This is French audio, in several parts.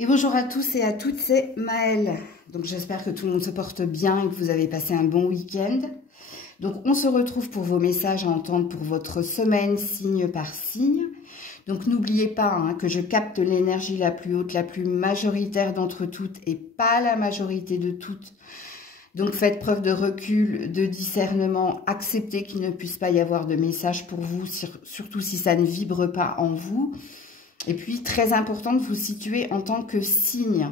Et bonjour à tous et à toutes, c'est Maëlle. Donc j'espère que tout le monde se porte bien et que vous avez passé un bon week-end. Donc on se retrouve pour vos messages à entendre pour votre semaine signe par signe. Donc n'oubliez pas que je capte l'énergie la plus haute, la plus majoritaire d'entre toutes et pas la majorité de toutes. Donc faites preuve de recul, de discernement, acceptez qu'il ne puisse pas y avoir de message pour vous, surtout si ça ne vibre pas en vous. Et puis, très important de vous situer en tant que signe.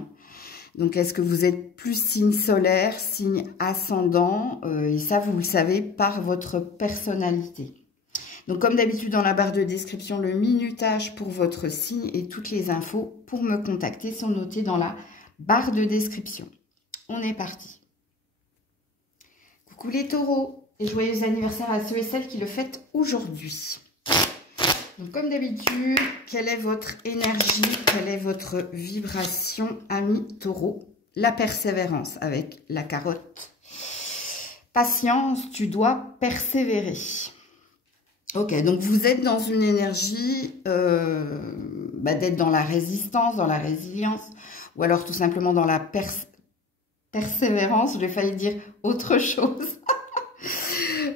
Donc, est-ce que vous êtes plus signe solaire, signe ascendant? Et ça, vous le savez par votre personnalité. Donc, comme d'habitude, dans la barre de description, le minutage pour votre signe et toutes les infos pour me contacter sont notées dans la barre de description. On est parti. Coucou les taureaux et joyeux anniversaire à ceux et celles qui le fêtent aujourd'hui. Donc, comme d'habitude, quelle est votre énergie, quelle est votre vibration, amis taureau? La persévérance avec la carotte. Patience, tu dois persévérer. Ok, donc vous êtes dans une énergie d'être dans la résistance, dans la résilience, ou alors tout simplement dans la persévérance. J'ai failli dire autre chose.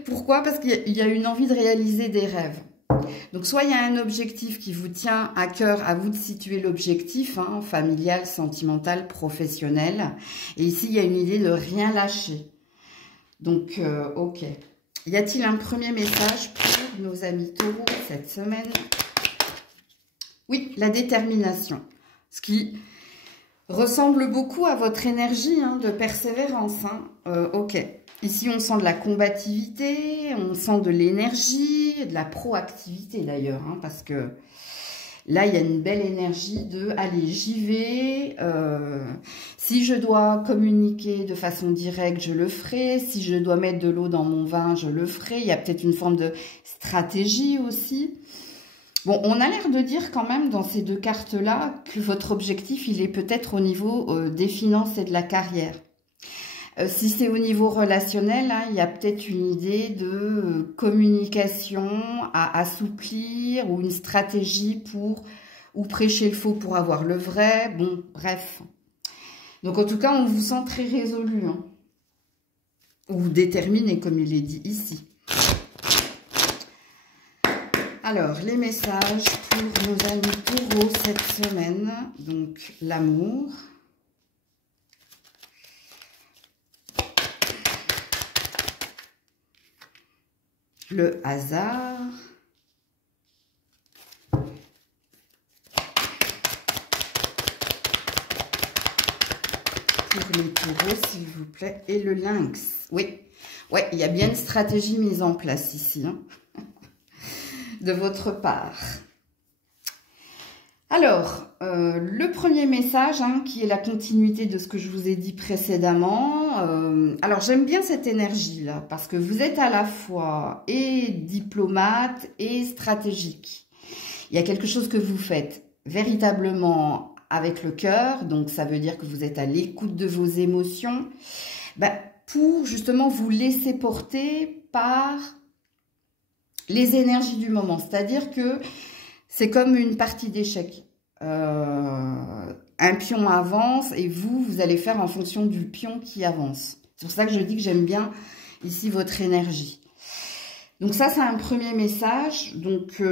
Pourquoi? Parce qu'il y a une envie de réaliser des rêves. Donc, soit il y a un objectif qui vous tient à cœur, à vous de situer l'objectif, familial, sentimental, professionnel. Et ici, il y a une idée de rien lâcher. Donc, ok. Y a-t-il un premier message pour nos amis taureaux cette semaine? Oui, la détermination. Ce qui ressemble beaucoup à votre énergie de persévérance. Ok. Ici, on sent de la combativité, on sent de l'énergie, de la proactivité d'ailleurs, parce que là, il y a une belle énergie de « allez, j'y vais, si je dois communiquer de façon directe, je le ferai, si je dois mettre de l'eau dans mon vin, je le ferai ». Il y a peut-être une forme de stratégie aussi. Bon, on a l'air de dire quand même dans ces deux cartes-là que votre objectif, il est peut-être au niveau des finances et de la carrière. Si c'est au niveau relationnel, il y a peut-être une idée de communication à assouplir ou une stratégie pour ou prêcher le faux pour avoir le vrai. Bon, bref. Donc, en tout cas, on vous sent très résolu ou déterminé, comme il est dit ici. Alors, les messages pour nos amis taureaux cette semaine. Donc, l'amour. Le hasard. Pour les taureaux, s'il vous plaît. Et le lynx. Oui, ouais, il y a bien une stratégie mise en place ici, de votre part. Alors, le premier message, qui est la continuité de ce que je vous ai dit précédemment. Alors, j'aime bien cette énergie-là, parce que vous êtes à la fois et diplomate et stratégique. Il y a quelque chose que vous faites véritablement avec le cœur, donc ça veut dire que vous êtes à l'écoute de vos émotions, pour justement vous laisser porter par les énergies du moment. C'est-à-dire que c'est comme une partie d'échecs. Un pion avance et vous allez faire en fonction du pion qui avance. C'est pour ça que je dis que j'aime bien ici votre énergie. Donc ça, c'est un premier message donc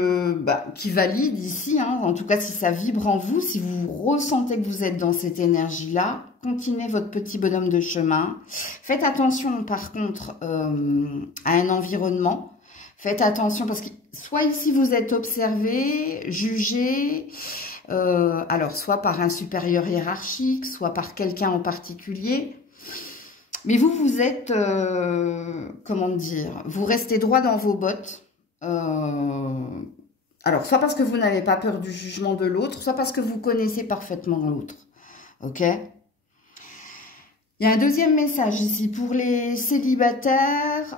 qui valide ici. En tout cas, si ça vibre en vous, si vous ressentez que vous êtes dans cette énergie-là, continuez votre petit bonhomme de chemin. Faites attention, par contre, à un environnement. Faites attention parce que soit ici vous êtes observé, jugé, alors soit par un supérieur hiérarchique, soit par quelqu'un en particulier. Mais vous êtes, comment dire, vous restez droit dans vos bottes. Alors soit parce que vous n'avez pas peur du jugement de l'autre, soit parce que vous connaissez parfaitement l'autre. Ok ? Il y a un deuxième message ici pour les célibataires.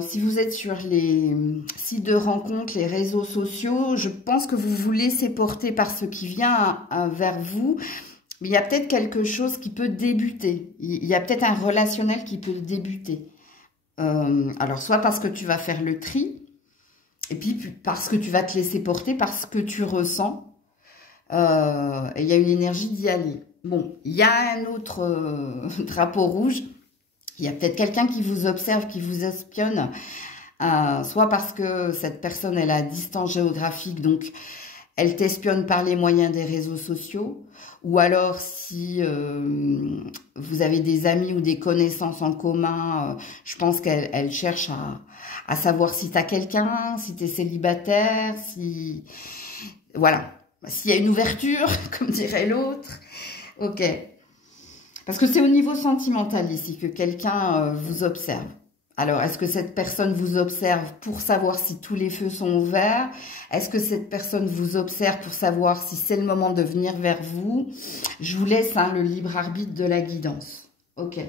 Si vous êtes sur les sites de rencontres, les réseaux sociaux, je pense que vous vous laissez porter par ce qui vient vers vous. Mais il y a peut-être quelque chose qui peut débuter. Il y a peut-être un relationnel qui peut débuter. Alors, soit parce que tu vas faire le tri, et puis parce que tu vas te laisser porter par ce que tu ressens. Et il y a une énergie d'y aller. Bon, il y a un autre drapeau rouge. Il y a peut-être quelqu'un qui vous observe, qui vous espionne, soit parce que cette personne elle a distance géographique, donc elle t'espionne par les moyens des réseaux sociaux, ou alors si vous avez des amis ou des connaissances en commun, je pense qu'elle cherche à savoir si tu as quelqu'un, si tu es célibataire, si... Voilà, s'il y a une ouverture, comme dirait l'autre. Ok. Parce que c'est au niveau sentimental ici que quelqu'un vous observe. Alors, est-ce que cette personne vous observe pour savoir si tous les feux sont ouverts? Est-ce que cette personne vous observe pour savoir si c'est le moment de venir vers vous? Je vous laisse le libre arbitre de la guidance. Ok.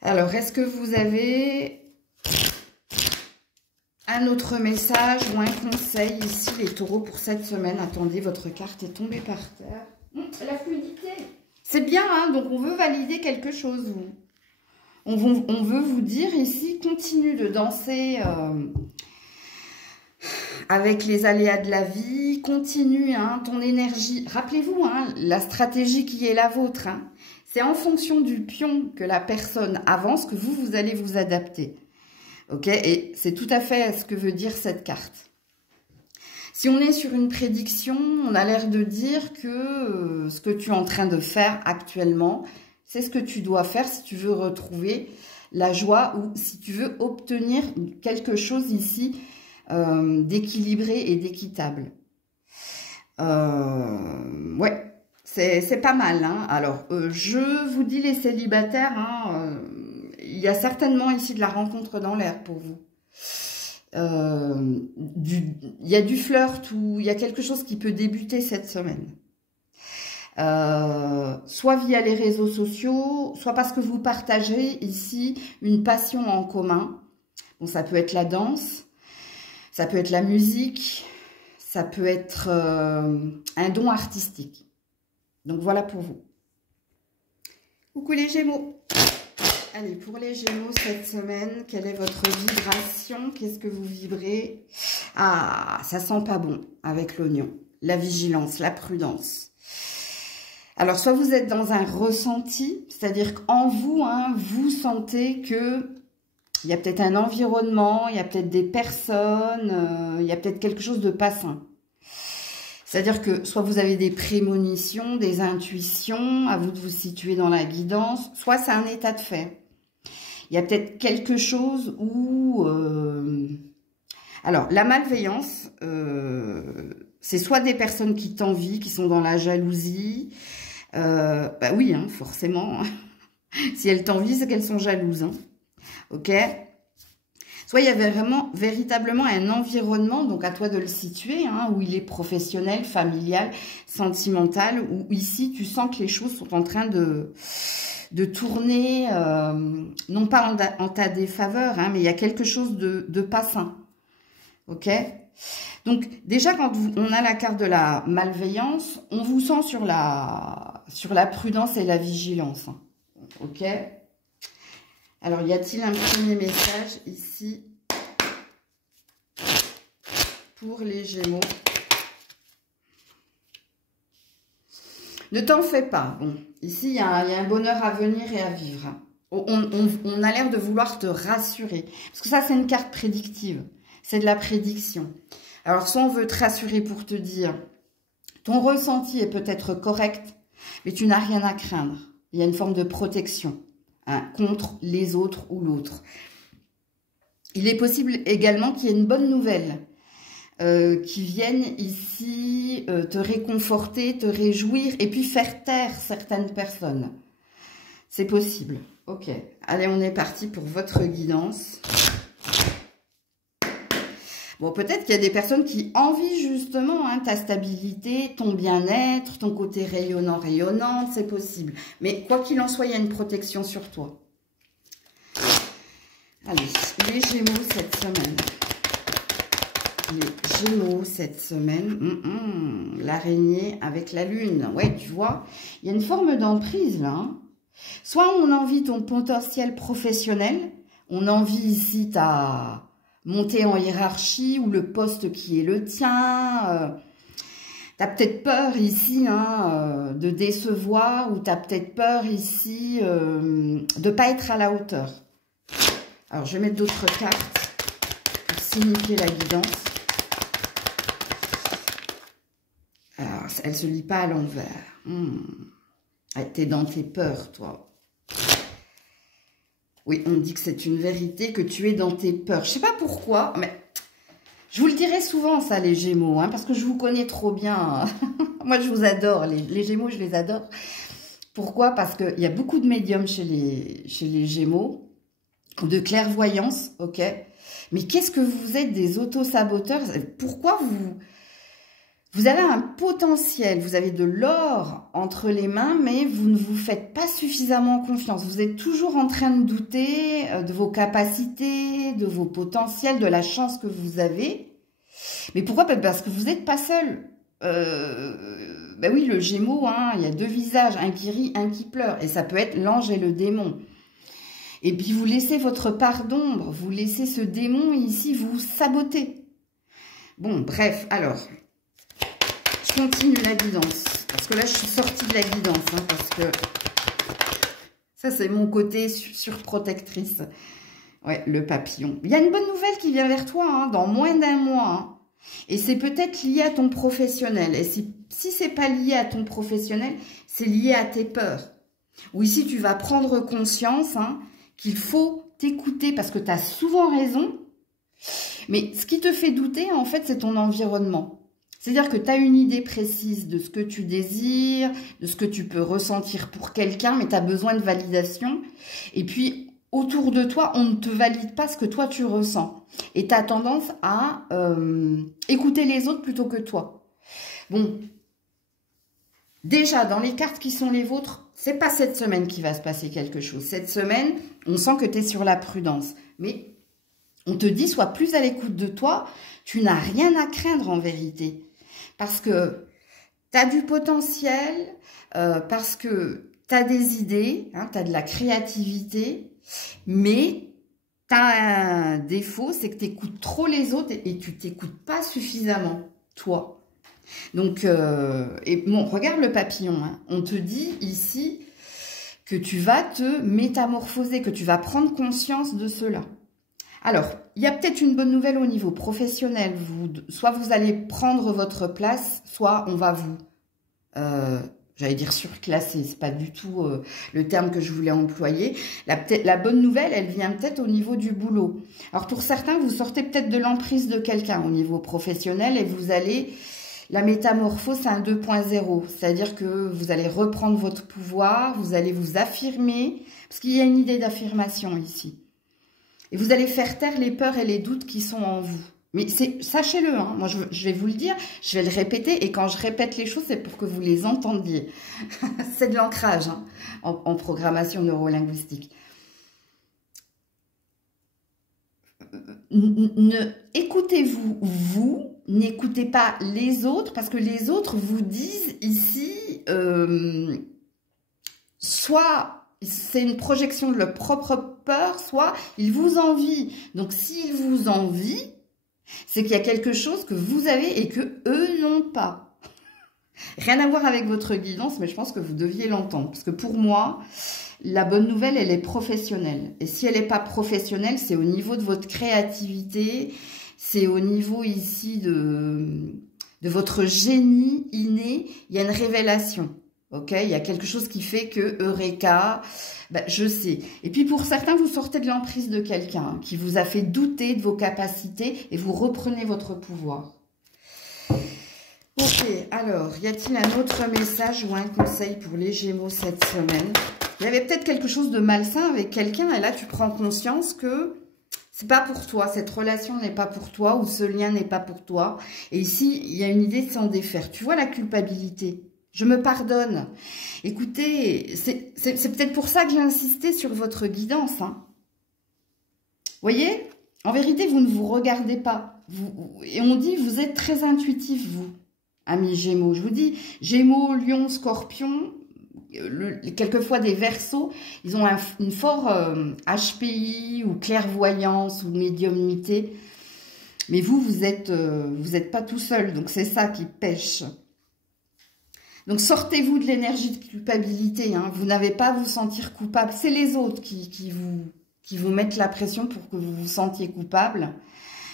Alors, est-ce que vous avez un autre message ou un conseil ici, les taureaux, pour cette semaine? Attendez, votre carte est tombée par terre. La fluidité. C'est bien, donc on veut valider quelque chose, vous. On veut vous dire ici, continue de danser avec les aléas de la vie, continue ton énergie. Rappelez-vous, la stratégie qui est la vôtre, c'est en fonction du pion que la personne avance que vous allez vous adapter. Ok? Et c'est tout à fait ce que veut dire cette carte. Si on est sur une prédiction, on a l'air de dire que ce que tu es en train de faire actuellement, c'est ce que tu dois faire si tu veux retrouver la joie ou si tu veux obtenir quelque chose ici d'équilibré et d'équitable. Ouais, c'est pas mal. Alors, je vous dis les célibataires, il y a certainement ici de la rencontre dans l'air pour vous. Il y a du flirt ou il y a quelque chose qui peut débuter cette semaine. Soit via les réseaux sociaux, soit parce que vous partagez ici une passion en commun. Bon, ça peut être la danse, ça peut être la musique, ça peut être un don artistique. Donc voilà pour vous. Coucou les Gémeaux. Allez, pour les Gémeaux cette semaine, quelle est votre vibration? Qu'est-ce que vous vibrez? Ah, ça sent pas bon avec l'oignon. La vigilance, la prudence. Alors, soit vous êtes dans un ressenti, c'est-à-dire qu'en vous, vous sentez que il y a peut-être un environnement, il y a peut-être des personnes, il y a peut-être quelque chose de pas sain. C'est-à-dire que soit vous avez des prémonitions, des intuitions, à vous de vous situer dans la guidance, soit c'est un état de fait. Il y a peut-être quelque chose où... Alors, la malveillance, c'est soit des personnes qui t'envient, qui sont dans la jalousie. Bah oui, forcément. Si elles t'envient, c'est qu'elles sont jalouses. Ok? Soit il y avait véritablement un environnement, donc à toi de le situer, où il est professionnel, familial, sentimental, où ici tu sens que les choses sont en train de tourner, non pas en ta défaveur, mais il y a quelque chose de pas sain. Ok? Donc déjà quand on a la carte de la malveillance, on vous sent sur la prudence et la vigilance. Ok? Alors, y a-t-il un premier message ici pour les Gémeaux? Ne t'en fais pas. Bon, ici, il y a un bonheur à venir et à vivre. On a l'air de vouloir te rassurer. Parce que ça, c'est une carte prédictive. C'est de la prédiction. Alors, soit on veut te rassurer pour te dire, ton ressenti est peut-être correct, mais tu n'as rien à craindre. Il y a une forme de protection. Contre les autres ou l'autre. Il est possible également qu'il y ait une bonne nouvelle qui vienne ici te réconforter, te réjouir et puis faire taire certaines personnes. C'est possible. Ok. Allez, on est parti pour votre guidance. Bon, peut-être qu'il y a des personnes qui envient justement ta stabilité, ton bien-être, ton côté rayonnant, c'est possible. Mais quoi qu'il en soit, il y a une protection sur toi. Allez, les Gémeaux cette semaine. Les Gémeaux cette semaine. L'araignée avec la lune. Ouais, tu vois, il y a une forme d'emprise là. Soit on envie ton potentiel professionnel, on envie ici monter en hiérarchie ou le poste qui est le tien. as peut-être peur ici hein, de décevoir, ou tu as peut-être peur ici de ne pas être à la hauteur. Alors, je vais mettre d'autres cartes pour signifier la guidance. Alors, elle ne se lit pas à l'envers. Tu es dans tes peurs, toi. Oui, on me dit que c'est une vérité, que tu es dans tes peurs. Je ne sais pas pourquoi, mais je vous le dirai souvent, ça, les Gémeaux, hein, parce que je vous connais trop bien. Moi, je vous adore. Les Gémeaux, je les adore. Pourquoi? Parce qu'il y a beaucoup de médiums chez les Gémeaux, de clairvoyance, ok? Mais qu'est-ce que vous êtes des auto-saboteurs? Pourquoi vous avez un potentiel, vous avez de l'or entre les mains, mais vous ne vous faites pas suffisamment confiance. Vous êtes toujours en train de douter de vos capacités, de vos potentiels, de la chance que vous avez. Mais pourquoi? Parce que vous n'êtes pas seul. Ben oui, le Gémeaux, hein, il y a deux visages, un qui rit, un qui pleure. Et ça peut être l'ange et le démon. Et puis vous laissez votre part d'ombre, vous laissez ce démon ici vous saboter. Bon, bref, alors... Je continue la guidance, parce que là, je suis sortie de la guidance, hein, parce que ça, c'est mon côté surprotectrice. Ouais, le papillon. Il y a une bonne nouvelle qui vient vers toi, hein, dans moins d'un mois. Hein, et c'est peut-être lié à ton professionnel. Et si c'est pas lié à ton professionnel, c'est lié à tes peurs. Ou ici, tu vas prendre conscience hein, qu'il faut t'écouter, parce que tu as souvent raison. Mais ce qui te fait douter, en fait, c'est ton environnement. C'est-à-dire que tu as une idée précise de ce que tu désires, de ce que tu peux ressentir pour quelqu'un, mais tu as besoin de validation. Et puis, autour de toi, on ne te valide pas ce que toi, tu ressens. Et tu as tendance à écouter les autres plutôt que toi. Bon, déjà, dans les cartes qui sont les vôtres, c'est pas cette semaine qu'il va se passer quelque chose. Cette semaine, on sent que tu es sur la prudence. Mais on te dit, sois plus à l'écoute de toi. Tu n'as rien à craindre en vérité. Parce que tu as du potentiel, parce que tu as des idées, hein, tu as de la créativité, mais tu as un défaut, c'est que tu écoutes trop les autres et tu t'écoutes pas suffisamment, toi. Donc, et bon, regarde le papillon, hein, on te dit ici que tu vas te métamorphoser, que tu vas prendre conscience de cela. Alors, il y a peut-être une bonne nouvelle au niveau professionnel. Soit vous allez prendre votre place, soit on va vous, j'allais dire surclasser, c'est pas du tout le terme que je voulais employer. La bonne nouvelle, elle vient peut-être au niveau du boulot. Alors pour certains, vous sortez peut-être de l'emprise de quelqu'un au niveau professionnel et vous allez... La métamorphose, c'est un 2.0, c'est-à-dire que vous allez reprendre votre pouvoir, vous allez vous affirmer, parce qu'il y a une idée d'affirmation ici. Et vous allez faire taire les peurs et les doutes qui sont en vous. Mais sachez-le, hein, moi je vais vous le dire, je vais le répéter. Et quand je répète les choses, c'est pour que vous les entendiez. C'est de l'ancrage hein, en programmation neurolinguistique. Écoutez-vous, vous, n'écoutez pas les autres, parce que les autres vous disent ici, soit... C'est une projection de leur propre peur, soit ils vous envient. Donc, s'ils vous envient, c'est qu'il y a quelque chose que vous avez et que eux n'ont pas. Rien à voir avec votre guidance, mais je pense que vous deviez l'entendre. Parce que pour moi, la bonne nouvelle, elle est professionnelle. Et si elle n'est pas professionnelle, c'est au niveau de votre créativité, c'est au niveau ici de votre génie inné. Il y a une révélation. Ok, il y a quelque chose qui fait que Eureka, ben, je sais. Et puis pour certains, vous sortez de l'emprise de quelqu'un qui vous a fait douter de vos capacités et vous reprenez votre pouvoir. Ok, alors, y a-t-il un autre message ou un conseil pour les Gémeaux cette semaine? Il y avait peut-être quelque chose de malsain avec quelqu'un et là tu prends conscience que c'est pas pour toi, cette relation n'est pas pour toi ou ce lien n'est pas pour toi. Et ici, il y a une idée de s'en défaire. Tu vois la culpabilité? Je me pardonne. Écoutez, c'est peut-être pour ça que j'ai insisté sur votre guidance. Hein. Voyez, en vérité, vous ne vous regardez pas. Et on dit, vous êtes très intuitif, vous, amis Gémeaux. Je vous dis, Gémeaux, Lion, Scorpion, quelquefois des Verseaux, ils ont une fort HPI ou clairvoyance ou médiumnité. Mais vous êtes pas tout seul, donc c'est ça qui pêche. Donc, sortez-vous de l'énergie de culpabilité. Hein. Vous n'avez pas à vous sentir coupable. C'est les autres qui vous mettent la pression pour que vous vous sentiez coupable.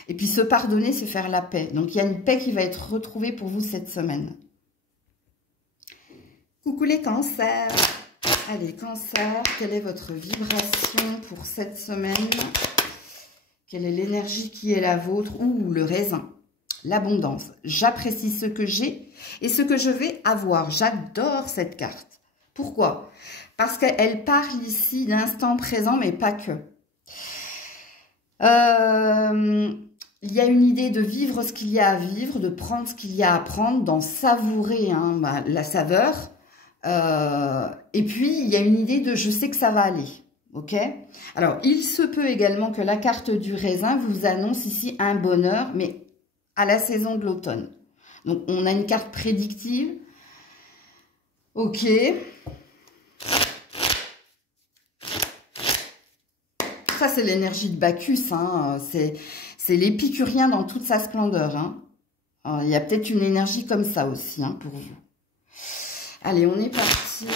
Et puis, se pardonner, c'est faire la paix. Donc, il y a une paix qui va être retrouvée pour vous cette semaine. Coucou les cancers. Allez, cancer, quelle est votre vibration pour cette semaine? Quelle est l'énergie qui est la vôtre? Ouh, le raisin. L'abondance. J'apprécie ce que j'ai et ce que je vais avoir. J'adore cette carte. Pourquoi? Parce qu'elle parle ici d'instant présent, mais pas que. Il y a une idée de vivre ce qu'il y a à vivre, de prendre ce qu'il y a à prendre, d'en savourer la saveur. Et puis, il y a une idée de je sais que ça va aller. Ok? Alors, il se peut également que la carte du raisin vous annonce ici un bonheur, mais à la saison de l'automne. Donc, on a une carte prédictive. Ok. Ça, c'est l'énergie de Bacchus. Hein. C'est l'épicurien dans toute sa splendeur. Hein. Alors, il y a peut-être une énergie comme ça aussi pour vous. Allez, on est parti.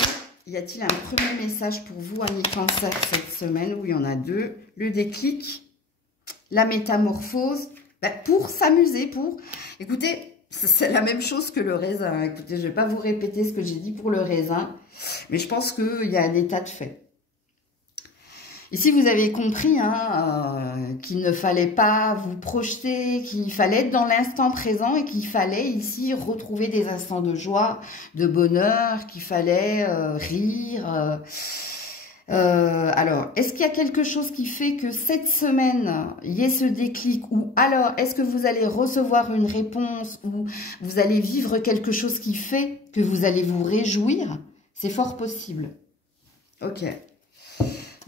Y a-t-il un premier message pour vous, amis cancer, cette semaine? Oui, il y en a deux. Le déclic, la métamorphose. Pour s'amuser, Écoutez, c'est la même chose que le raisin. Écoutez, je ne vais pas vous répéter ce que j'ai dit pour le raisin, mais je pense qu'il y a un état de fait. Ici, vous avez compris qu'il ne fallait pas vous projeter, qu'il fallait être dans l'instant présent et qu'il fallait ici retrouver des instants de joie, de bonheur, qu'il fallait rire. Alors, est-ce qu'il y a quelque chose qui fait que cette semaine, il y ait ce déclic? Ou alors, est-ce que vous allez recevoir une réponse ou vous allez vivre quelque chose qui fait que vous allez vous réjouir? C'est fort possible. Ok.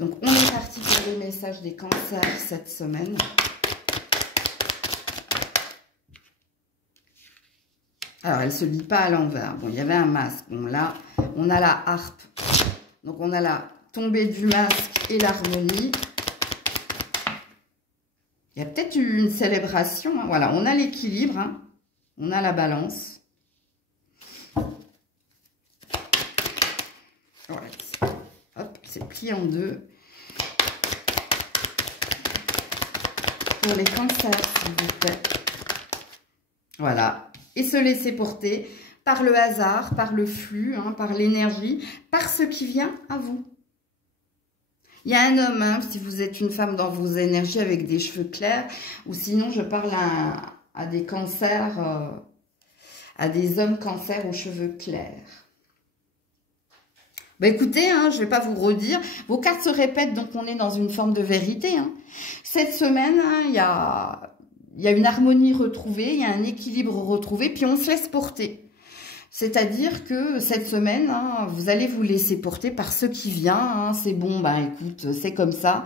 Donc, on est parti pour les messages des cancers cette semaine. Alors, elle ne se lit pas à l'envers. Bon, il y avait un masque. Bon, là, on a la harpe. Donc, on a la tombée du masque et l'harmonie. Il y a peut-être une célébration. Voilà, on a l'équilibre. On a la balance. Voilà. Hop, c'est plié en deux. Pour les cancers, s'il vous plaît. Voilà. Et se laisser porter par le hasard, par le flux, par l'énergie, par ce qui vient à vous. Il y a un homme, si vous êtes une femme dans vos énergies avec des cheveux clairs, ou sinon je parle à des cancers, à des hommes cancers aux cheveux clairs. Écoutez, je ne vais pas vous redire. Vos cartes se répètent, donc on est dans une forme de vérité. Cette semaine, il y a une harmonie retrouvée, il y a un équilibre retrouvé, puis on se laisse porter. C'est-à-dire que cette semaine, vous allez vous laisser porter par ce qui vient. C'est bon, écoute, c'est comme ça.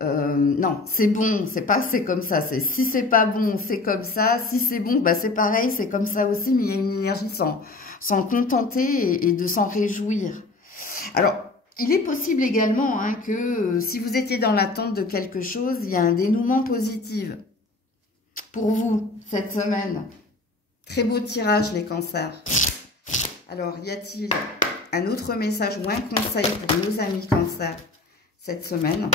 Non, c'est bon, c'est pas c'est comme ça. Si c'est pas bon, c'est comme ça. Si c'est bon, c'est pareil, c'est comme ça aussi. Mais il y a une énergie s'en contenter et de s'en réjouir. Alors, il est possible également que si vous étiez dans l'attente de quelque chose, il y a un dénouement positif pour vous cette semaine. Très beau tirage, les cancers. Alors, y a-t-il un autre message ou un conseil pour nos amis cancers cette semaine?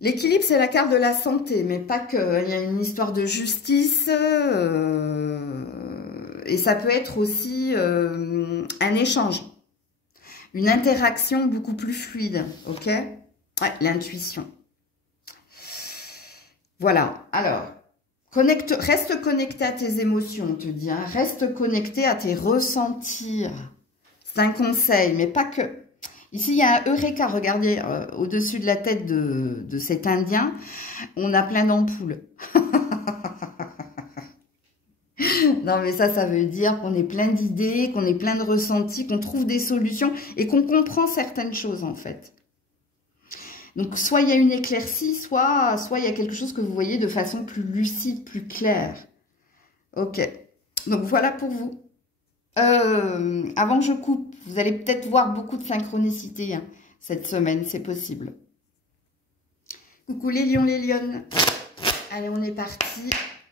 L'équilibre, c'est la carte de la santé, mais pas que. Il y a une histoire de justice et ça peut être aussi un échange, une interaction beaucoup plus fluide, ok? Ouais, l'intuition. Voilà, alors, reste connecté à tes émotions, on te dit, reste connecté à tes ressentis. C'est un conseil, mais pas que. Ici, il y a un Eureka, regardez, au-dessus de la tête de cet Indien, on a plein d'ampoules. Non, mais ça veut dire qu'on est plein d'idées, qu'on est plein de ressentis, qu'on trouve des solutions et qu'on comprend certaines choses, en fait. Donc, soit il y a une éclaircie, soit il y a quelque chose que vous voyez de façon plus lucide, plus claire. Ok. Donc, voilà pour vous. Avant que je coupe, vous allez peut-être voir beaucoup de synchronicité cette semaine, c'est possible. Coucou les lions, les lionnes. Allez, on est parti.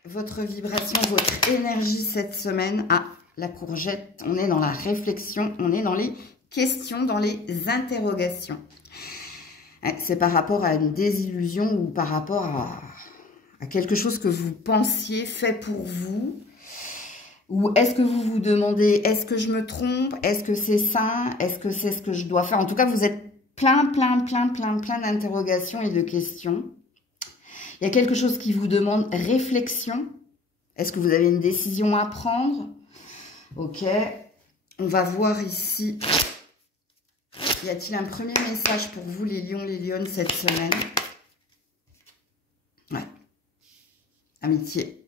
votre vibration, votre énergie cette semaine? Ah, la courgette, on est dans la réflexion, on est dans les questions, dans les interrogations. C'est par rapport à une désillusion ou par rapport à quelque chose que vous pensiez fait pour vous. Ou est-ce que vous vous demandez, est-ce que je me trompe? Est-ce que c'est sain? Est-ce que c'est ce que je dois faire? En tout cas, vous êtes plein d'interrogations et de questions. Il y a quelque chose qui vous demande réflexion. Est-ce que vous avez une décision à prendre? Ok. On va voir ici. Y a-t-il un premier message pour vous, les lions, les lionnes, cette semaine? Ouais. Amitié.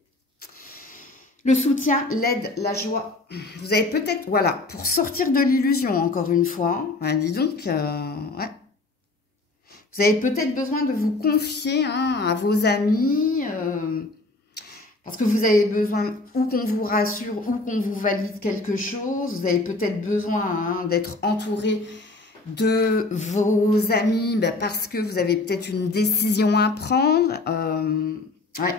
Le soutien, l'aide, la joie. Vous avez peut-être, voilà, pour sortir de l'illusion, encore une fois. Ouais, dis donc, ouais. Vous avez peut-être besoin de vous confier à vos amis, parce que vous avez besoin ou qu'on vous rassure ou qu'on vous valide quelque chose. Vous avez peut-être besoin d'être entouré de vos amis parce que vous avez peut-être une décision à prendre. Ouais.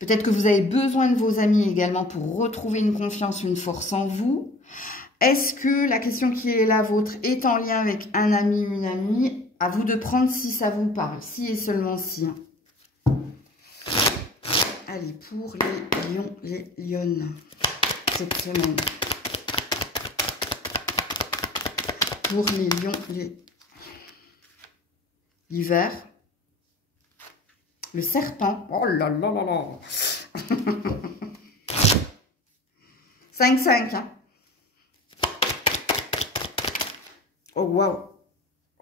Peut-être que vous avez besoin de vos amis également pour retrouver une confiance, une force en vous. Est-ce que la question qui est la vôtre est en lien avec un ami, une amie? À vous de prendre si ça vous parle, si et seulement si. Allez, pour les lions, les lionnes, cette semaine. Pour les lions, l'hiver. Le serpent. Oh là là là là. 5-5. Hein. Oh waouh.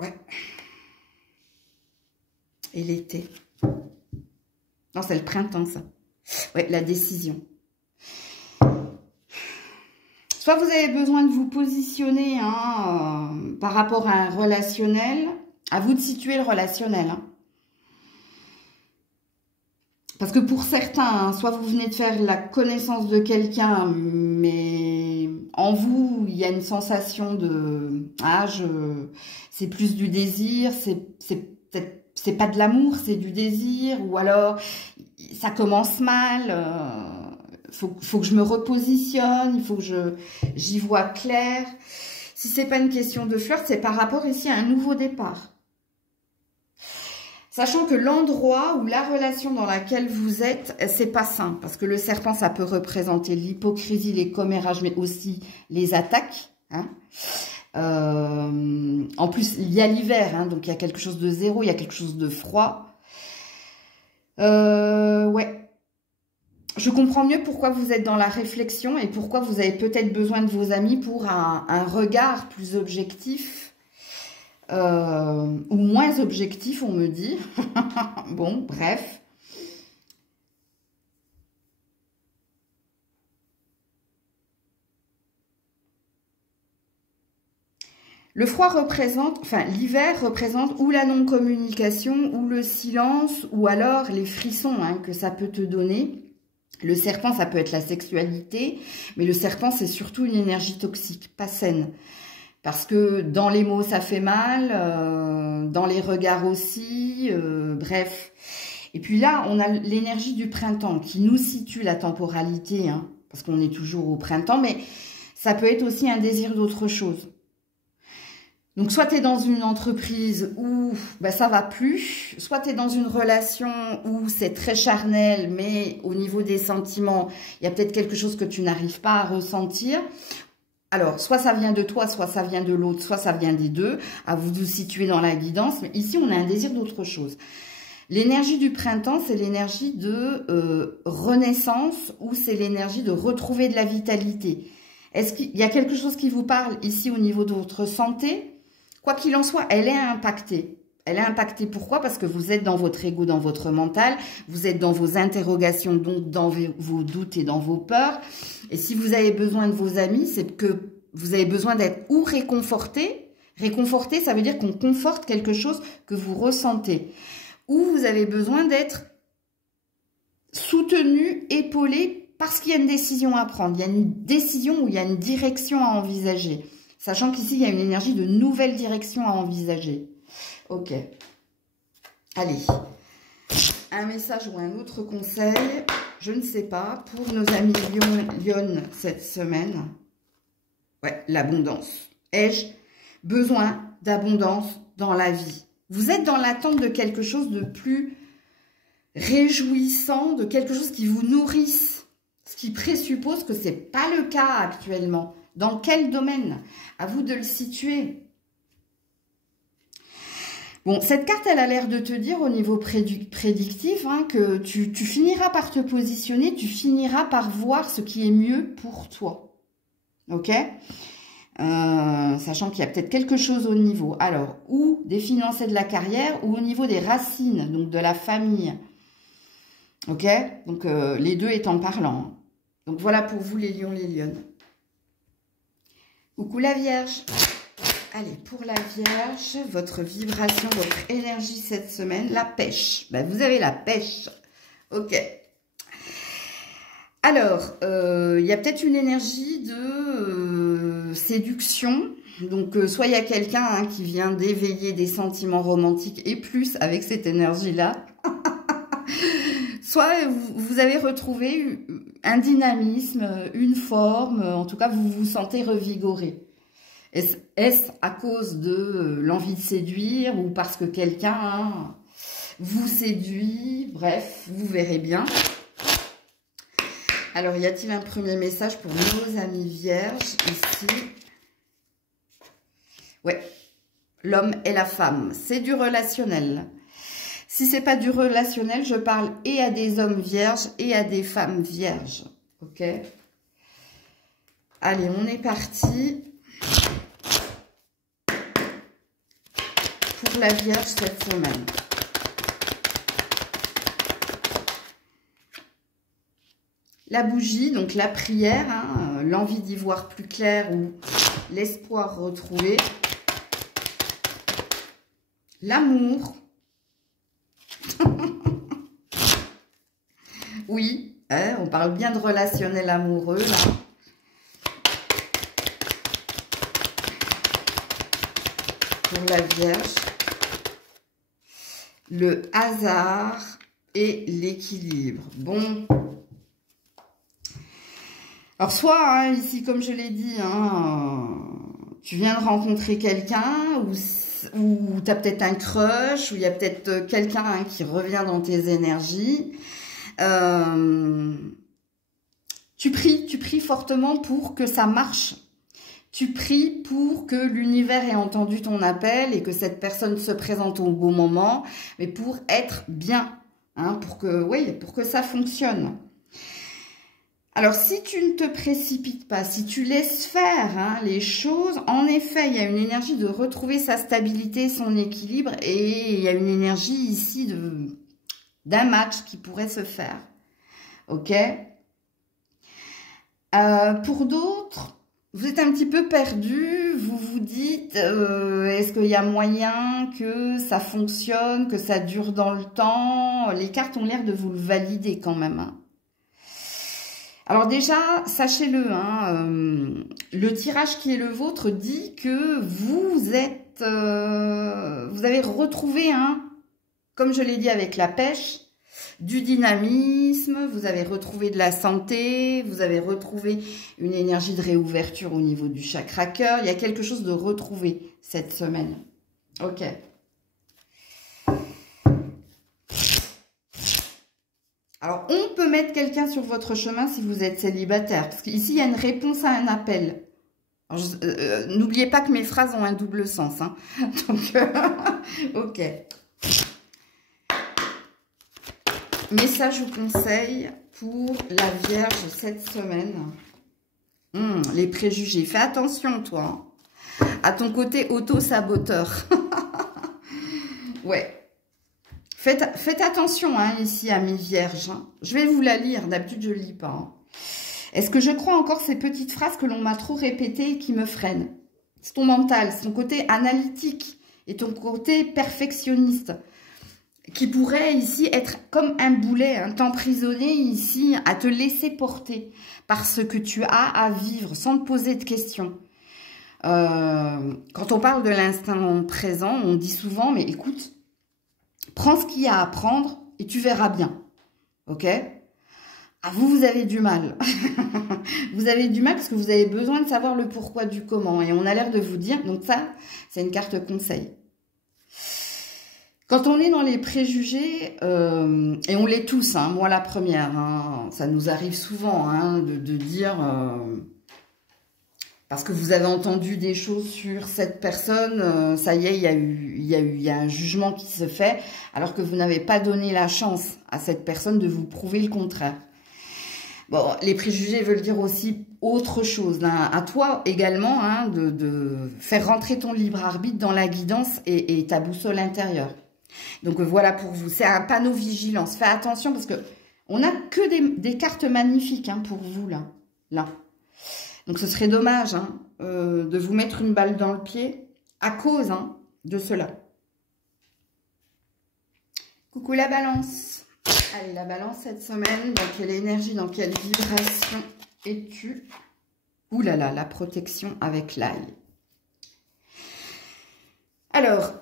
Ouais. Et l'été. Non, c'est le printemps, ça. Ouais, la décision. Soit vous avez besoin de vous positionner par rapport à un relationnel. À vous de situer le relationnel. Hein. Parce que pour certains, soit vous venez de faire la connaissance de quelqu'un, mais en vous, il y a une sensation de... c'est plus du désir, c'est pas de l'amour, c'est du désir, ou alors ça commence mal, faut que je me repositionne, il faut que j'y vois clair. Si c'est pas une question de flirt, c'est par rapport ici à un nouveau départ. Sachant que l'endroit ou la relation dans laquelle vous êtes, c'est pas sain. Parce que le serpent, ça peut représenter l'hypocrisie, les commérages, mais aussi les attaques. Hein. En plus, il y a l'hiver, hein, donc il y a quelque chose de zéro, il y a quelque chose de froid. Ouais. Je comprends mieux pourquoi vous êtes dans la réflexion et pourquoi vous avez peut-être besoin de vos amis pour un regard plus objectif. Ou moins objectif, on me dit. Bon, bref. Le froid représente, enfin l'hiver représente ou la non-communication, ou le silence, ou alors les frissons que ça peut te donner. Le serpent, ça peut être la sexualité, mais le serpent, c'est surtout une énergie toxique, pas saine. Parce que dans les mots, ça fait mal, dans les regards aussi, bref. Et puis là, on a l'énergie du printemps qui nous situe la temporalité, hein, parce qu'on est toujours au printemps, mais ça peut être aussi un désir d'autre chose. Donc, soit tu es dans une entreprise où ça va plus, soit tu es dans une relation où c'est très charnel, mais au niveau des sentiments, il y a peut-être quelque chose que tu n'arrives pas à ressentir. Alors, soit ça vient de toi, soit ça vient de l'autre, soit ça vient des deux. À vous de vous situer dans la guidance. Mais ici, on a un désir d'autre chose. L'énergie du printemps, c'est l'énergie de renaissance ou c'est l'énergie de retrouver de la vitalité. Est-ce qu'il y a quelque chose qui vous parle ici au niveau de votre santé? Quoi qu'il en soit, elle est impactée. Elle est impactée, pourquoi? Parce que vous êtes dans votre ego, dans votre mental, vous êtes dans vos interrogations, donc dans vos doutes et dans vos peurs. Et si vous avez besoin de vos amis, c'est que vous avez besoin d'être ou réconforté. Réconforté, ça veut dire qu'on conforte quelque chose que vous ressentez. Ou vous avez besoin d'être soutenu, épaulé, parce qu'il y a une décision à prendre. Il y a une décision ou il y a une direction à envisager. Sachant qu'ici, il y a une énergie de nouvelle direction à envisager. Ok. Allez. Un message ou un autre conseil je ne sais pas, pour nos amis Lion cette semaine. Ouais, l'abondance. Ai-je besoin d'abondance dans la vie? Vous êtes dans l'attente de quelque chose de plus réjouissant, de quelque chose qui vous nourrisse, ce qui présuppose que ce n'est pas le cas actuellement. Dans quel domaine? À vous de le situer. Bon, cette carte, elle a l'air de te dire au niveau prédictif hein, que tu finiras par te positionner, tu finiras par voir ce qui est mieux pour toi. Ok? Sachant qu'il y a peut-être quelque chose au niveau, alors, ou des finances et de la carrière, ou au niveau des racines, donc de la famille. Ok? Donc, les deux étant parlants. Donc, voilà pour vous les lions, les lionnes. Coucou la Vierge. Allez, pour la Vierge, votre vibration, votre énergie cette semaine, la pêche. Ben, vous avez la pêche. Ok. Alors, il y a peut-être une énergie de séduction. Donc, soit il y a quelqu'un hein, qui vient d'éveiller des sentiments romantiques et plus avec cette énergie-là. Soit vous avez retrouvé un dynamisme, une forme. En tout cas, vous vous sentez revigoré. Est-ce à cause de l'envie de séduire ou parce que quelqu'un hein, vous séduit? Bref, vous verrez bien. Alors, y a-t-il un premier message pour nos amis vierges ici? Ouais, l'homme et la femme, c'est du relationnel. Si c'est pas du relationnel, je parle et à des hommes vierges et à des femmes vierges. Ok? Allez, on est parti. Pour la Vierge cette semaine. La bougie, donc la prière, hein, l'envie d'y voir plus clair ou l'espoir retrouvé. L'amour. Oui, hein, on parle bien de relationnel amoureux là. Pour la Vierge. Le hasard et l'équilibre. Bon. Alors, soit, hein, ici, comme je l'ai dit, hein, tu viens de rencontrer quelqu'un ou tu as peut-être un crush ou il y a peut-être quelqu'un hein, qui revient dans tes énergies. Tu pries fortement pour que ça marche. Tu pries pour que l'univers ait entendu ton appel et que cette personne se présente au bon moment, mais pour être bien, hein, pour que ça fonctionne. Alors, si tu ne te précipites pas, si tu laisses faire hein, les choses, en effet, il y a une énergie de retrouver sa stabilité, son équilibre, et il y a une énergie ici d'un match qui pourrait se faire. Ok? Pour d'autres, vous êtes un petit peu perdu, vous vous dites, est-ce qu'il y a moyen que ça fonctionne, que ça dure dans le temps? Les cartes ont l'air de vous le valider quand même. Hein. Alors déjà, sachez-le, hein, le tirage qui est le vôtre dit que vous avez retrouvé, hein, comme je l'ai dit avec la pêche, du dynamisme, vous avez retrouvé de la santé, vous avez retrouvé une énergie de réouverture au niveau du chakra cœur. Il y a quelque chose de retrouvé cette semaine. Ok. Alors, on peut mettre quelqu'un sur votre chemin si vous êtes célibataire. Parce qu'ici, il y a une réponse à un appel. N'oubliez pas que mes phrases ont un double sens. Hein. Donc, ok. Message ou conseil pour la Vierge cette semaine. Les préjugés. Fais attention, toi. Hein, à ton côté auto-saboteur. Ouais. Faites attention, hein, ici, amis vierges. Hein. Je vais vous la lire. D'habitude, je ne lis pas. Hein. Est-ce que je crois encore ces petites phrases que l'on m'a trop répétées et qui me freinent? C'est ton mental, c'est ton côté analytique et ton côté perfectionniste qui pourrait ici être comme un boulet, hein, t'emprisonner ici, à te laisser porter par ce que tu as à vivre sans te poser de questions. Quand on parle de l'instant présent, on dit souvent, mais écoute, prends ce qu'il y a à prendre et tu verras bien. Ok? Ah, vous avez du mal. Vous avez du mal parce que vous avez besoin de savoir le pourquoi du comment. Et on a l'air de vous dire, donc ça, c'est une carte conseil. Quand on est dans les préjugés, et on l'est tous, hein, moi la première, hein, ça nous arrive souvent hein, de dire, parce que vous avez entendu des choses sur cette personne, ça y est, il y a un jugement qui se fait, alors que vous n'avez pas donné la chance à cette personne de vous prouver le contraire. Bon, les préjugés veulent dire aussi autre chose. Hein. À toi également hein, de faire rentrer ton libre arbitre dans la guidance et ta boussole intérieure. Donc voilà pour vous, c'est un panneau vigilance. Faites attention parce que on n'a que des cartes magnifiques hein, pour vous là. Donc ce serait dommage hein, de vous mettre une balle dans le pied à cause hein, de cela. Coucou la balance. Allez la balance cette semaine, dans quelle énergie, dans quelle vibration es-tu? Ouh là là, la protection avec l'ail. Alors...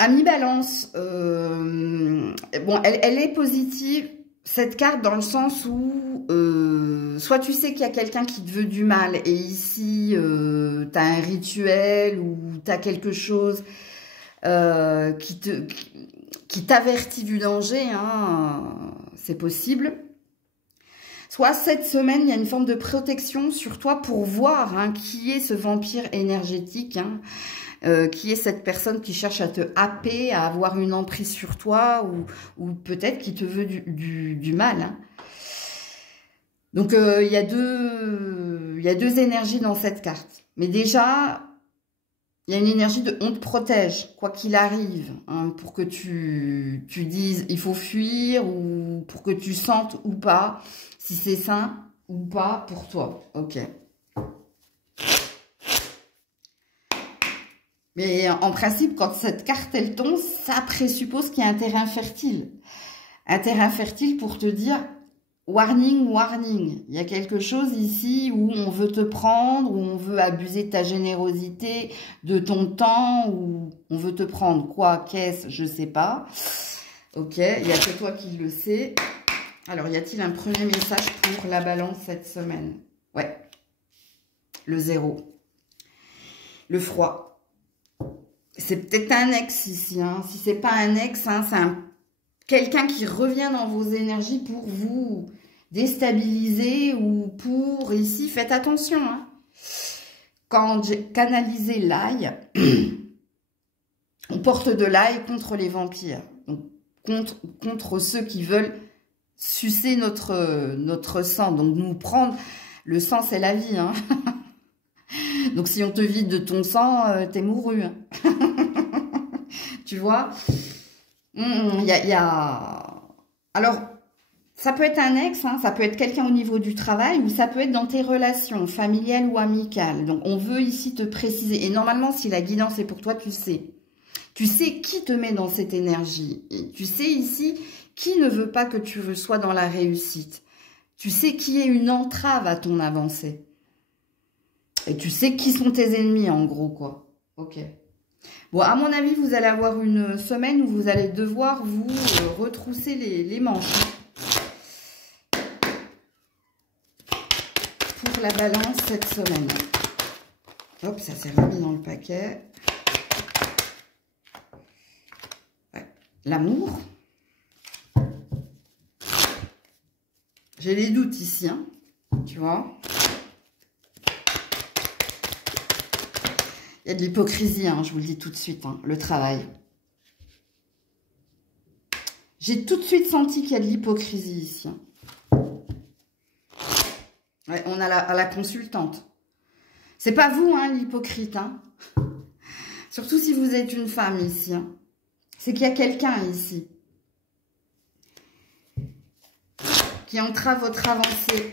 Ami Balance, bon, elle est positive, cette carte, dans le sens où soit tu sais qu'il y a quelqu'un qui te veut du mal, et ici, tu as un rituel ou tu as quelque chose qui t'avertit du danger, hein, c'est possible. Soit cette semaine, il y a une forme de protection sur toi pour voir hein, qui est ce vampire énergétique, hein, qui est cette personne qui cherche à te happer, à avoir une emprise sur toi, ou peut-être qui te veut du mal. Hein. Donc, il y a deux énergies dans cette carte. Mais déjà, il y a une énergie de on te protège, quoi qu'il arrive, hein, pour que tu dises il faut fuir, ou pour que tu sentes ou pas, si c'est sain ou pas pour toi. Ok. Mais en principe, quand cette carte, elle tombe, ça présuppose qu'il y a un terrain fertile. Un terrain fertile pour te dire, warning, warning. Il y a quelque chose ici où on veut te prendre, où on veut abuser de ta générosité, de ton temps, où on veut te prendre quoi, qu'est-ce, je sais pas. Ok, il n'y a que toi qui le sais. Alors, y a-t-il un premier message pour la balance cette semaine? Ouais. Le 0. Le froid. C'est peut-être un ex ici. Hein. Si c'est pas un ex, hein, c'est quelqu'un qui revient dans vos énergies pour vous déstabiliser ou pour... Ici, faites attention. Hein. Quand j'ai canalisé l'ail, on porte de l'ail contre les vampires. Donc, contre ceux qui veulent sucer notre sang. Donc, nous prendre... Le sang, c'est la vie. Hein. Donc, si on te vide de ton sang, t'es mouru. Hein. Tu vois, Alors, ça peut être un ex, hein, ça peut être quelqu'un au niveau du travail, ou ça peut être dans tes relations familiales ou amicales. Donc, on veut ici te préciser. Et normalement, si la guidance est pour toi, tu sais. Tu sais qui te met dans cette énergie. Et tu sais ici qui ne veut pas que tu sois dans la réussite. Tu sais qui est une entrave à ton avancée. Et tu sais qui sont tes ennemis, en gros, quoi. Ok. Bon, à mon avis, vous allez avoir une semaine où vous allez devoir vous retrousser les manches. Pour la balance cette semaine. Hop, ça s'est remis dans le paquet. Ouais. L'amour. J'ai les doutes ici, hein, tu vois. Il y a de l'hypocrisie, hein, je vous le dis tout de suite, hein, le travail. J'ai tout de suite senti qu'il y a de l'hypocrisie ici. Hein. Ouais, on a la consultante. C'est pas vous, hein, l'hypocrite. Hein. Surtout si vous êtes une femme ici. Hein. C'est qu'il y a quelqu'un ici qui entrave votre avancée.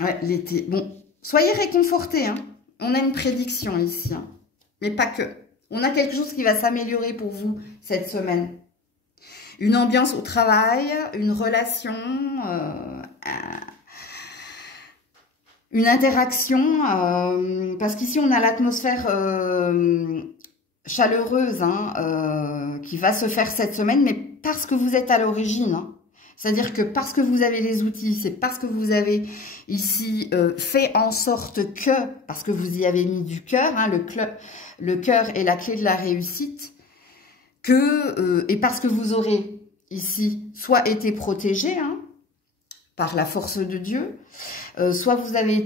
Ouais, l'été. Bon. Soyez réconfortés, hein. On a une prédiction ici, hein. Mais pas que. On a quelque chose qui va s'améliorer pour vous cette semaine. Une ambiance au travail, une relation, une interaction. Parce qu'ici, on a l'atmosphère chaleureuse hein, qui va se faire cette semaine, mais parce que vous êtes à l'origine. Hein. C'est-à-dire que parce que vous avez les outils, c'est parce que vous avez ici fait en sorte que, parce que vous y avez mis du cœur, hein, le cœur est la clé de la réussite, et parce que vous aurez ici soit été protégé hein, par la force de Dieu, soit vous avez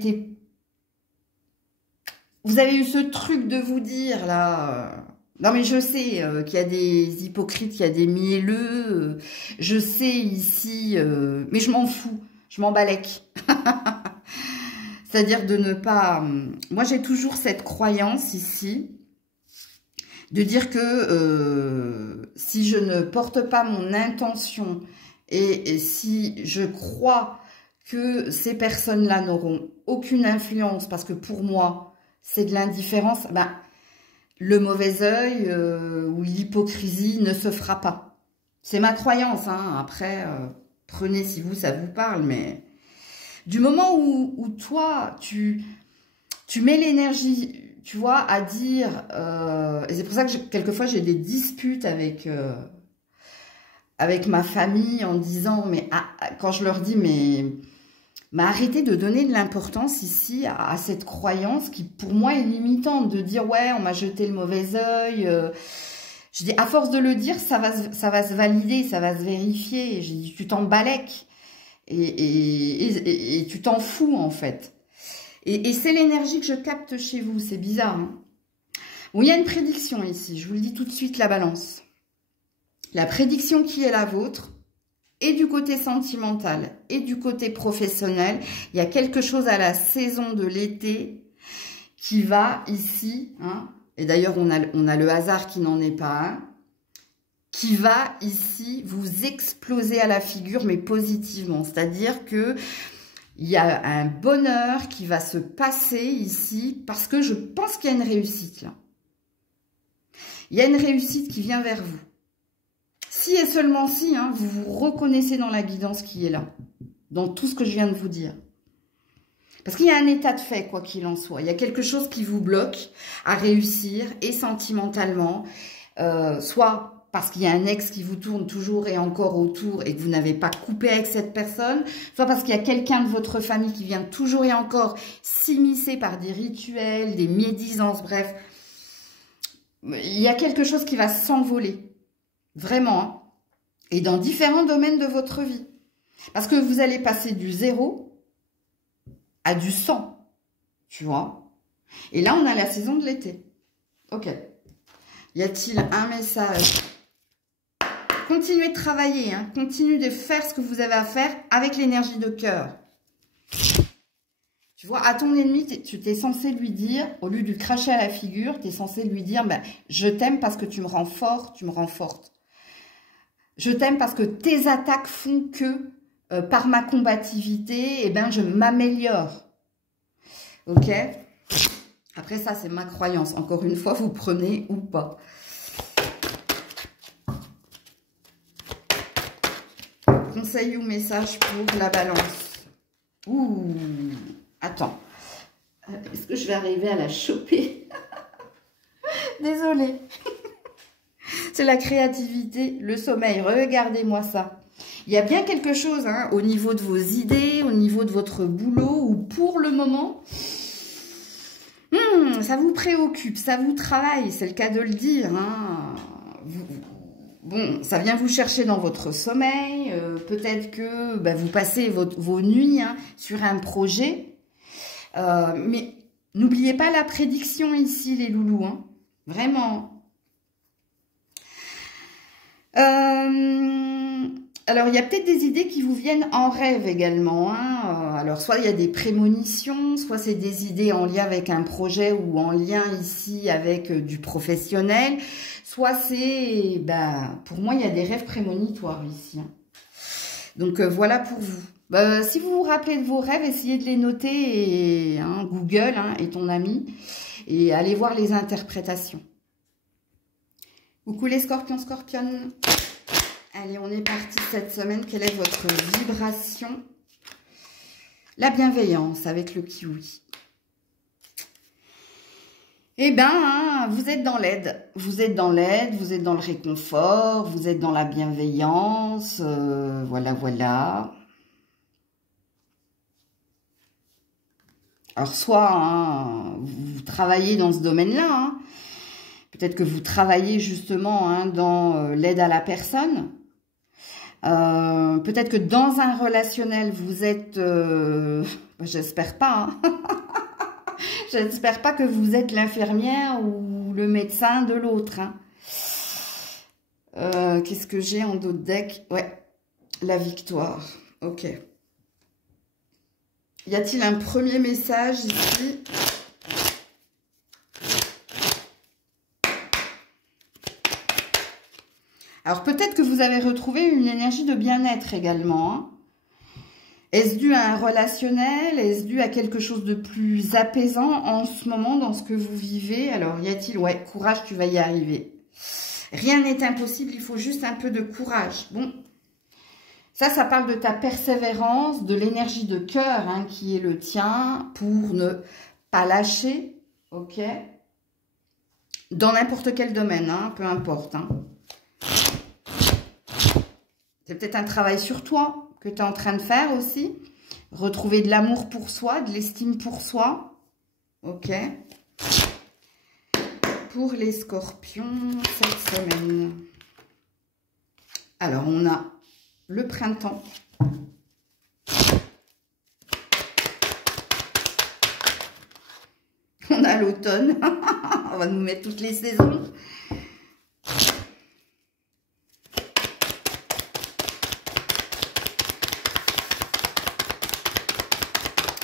eu ce truc de vous dire là... non mais je sais qu'il y a des hypocrites, qu'il y a des mielleux, je sais ici, mais je m'en fous, je m'en balèque. C'est-à-dire de ne pas... moi j'ai toujours cette croyance ici, de dire que si je ne porte pas mon intention et si je crois que ces personnes-là n'auront aucune influence, parce que pour moi c'est de l'indifférence, ben... le mauvais œil ou l'hypocrisie ne se fera pas. C'est ma croyance, hein. Après, prenez si vous, ça vous parle, mais du moment où toi, tu mets l'énergie, tu vois, à dire, et c'est pour ça que quelquefois j'ai des disputes avec ma famille en disant, mais quand je leur dis, mais arrêtez de donner de l'importance ici à cette croyance qui, pour moi, est limitante. De dire, ouais, on m'a jeté le mauvais œil. Je dis, à force de le dire, ça va se valider, ça va se vérifier. Je dis, tu t'en balèques. Et tu t'en fous, en fait. Et c'est l'énergie que je capte chez vous. C'est bizarre. Hein. Bon, il y a une prédiction ici. Je vous le dis tout de suite, la balance. La prédiction qui est la vôtre, et du côté sentimental et du côté professionnel, il y a quelque chose à la saison de l'été qui va ici, hein, et d'ailleurs on a le hasard qui n'en est pas un, qui va ici vous exploser à la figure, mais positivement. C'est-à-dire que il y a un bonheur qui va se passer ici, parce que je pense qu'il y a une réussite là. Il y a une réussite qui vient vers vous. Si et seulement si, hein, vous vous reconnaissez dans la guidance qui est là, dans tout ce que je viens de vous dire. Parce qu'il y a un état de fait, quoi qu'il en soit. Il y a quelque chose qui vous bloque à réussir, et sentimentalement, soit parce qu'il y a un ex qui vous tourne toujours et encore autour et que vous n'avez pas coupé avec cette personne, soit parce qu'il y a quelqu'un de votre famille qui vient toujours et encore s'immiscer par des rituels, des médisances, bref. Il y a quelque chose qui va s'envoler. Vraiment, hein. Et dans différents domaines de votre vie. Parce que vous allez passer du 0 à du 100, tu vois. Et là, on a la saison de l'été. Ok. Y a-t-il un message? Continuez de travailler, hein. Continuez de faire ce que vous avez à faire avec l'énergie de cœur. Tu vois, à ton ennemi, tu t'es censé lui dire, au lieu de lui cracher à la figure, tu es censé lui dire, ben, je t'aime parce que tu me rends fort, tu me rends forte. Je t'aime parce que tes attaques font que, par ma combativité, eh ben, je m'améliore. Ok? Après ça, c'est ma croyance. Encore une fois, vous prenez ou pas. Conseil ou message pour la balance? Ouh, attends. Est-ce que je vais arriver à la choper? Désolée. C'est la créativité, le sommeil. Regardez-moi ça. Il y a bien quelque chose hein, au niveau de vos idées, au niveau de votre boulot, où pour le moment, ça vous préoccupe, ça vous travaille, c'est le cas de le dire. Hein. Bon, ça vient vous chercher dans votre sommeil. Peut-être que vous passez vos nuits hein, sur un projet. Mais n'oubliez pas la prédiction ici, les loulous. Hein. Vraiment. Alors, il y a peut-être des idées qui vous viennent en rêve également. Hein. Alors, soit il y a des prémonitions, soit c'est des idées en lien avec un projet ou en lien ici avec du professionnel. Soit c'est, pour moi, il y a des rêves prémonitoires ici. Hein. Donc, voilà pour vous. Si vous vous rappelez de vos rêves, essayez de les noter. Et, hein, Google hein, est ton ami. Et allez voir les interprétations. Coucou les scorpions, scorpionnes. Allez, on est parti cette semaine. Quelle est votre vibration? La bienveillance avec le kiwi. Eh bien, hein, vous êtes dans l'aide. Vous êtes dans l'aide, vous êtes dans le réconfort, vous êtes dans la bienveillance. Voilà, voilà. Alors, soit hein, vous travaillez dans ce domaine-là. Hein. Peut-être que vous travaillez justement hein, dans l'aide à la personne. Peut-être que dans un relationnel, vous êtes... j'espère pas. Hein. J'espère pas que vous êtes l'infirmière ou le médecin de l'autre. Hein. Qu'est-ce que j'ai en dos de deck? Ouais, la victoire. Ok. Y a-t-il un premier message ici? Alors peut-être que vous avez retrouvé une énergie de bien-être également. Hein. Est-ce dû à un relationnel? Est-ce dû à quelque chose de plus apaisant en ce moment dans ce que vous vivez? Alors, y a-t-il... Ouais, courage, tu vas y arriver. Rien n'est impossible, il faut juste un peu de courage. Bon, ça parle de ta persévérance, de l'énergie de cœur hein, qui est le tien pour ne pas lâcher, ok? Dans n'importe quel domaine, hein, peu importe. Hein. C'est peut-être un travail sur toi que tu es en train de faire aussi. Retrouver de l'amour pour soi, de l'estime pour soi. Ok. Pour les scorpions, cette semaine. Alors, on a le printemps. On a l'automne. On va nous mettre toutes les saisons.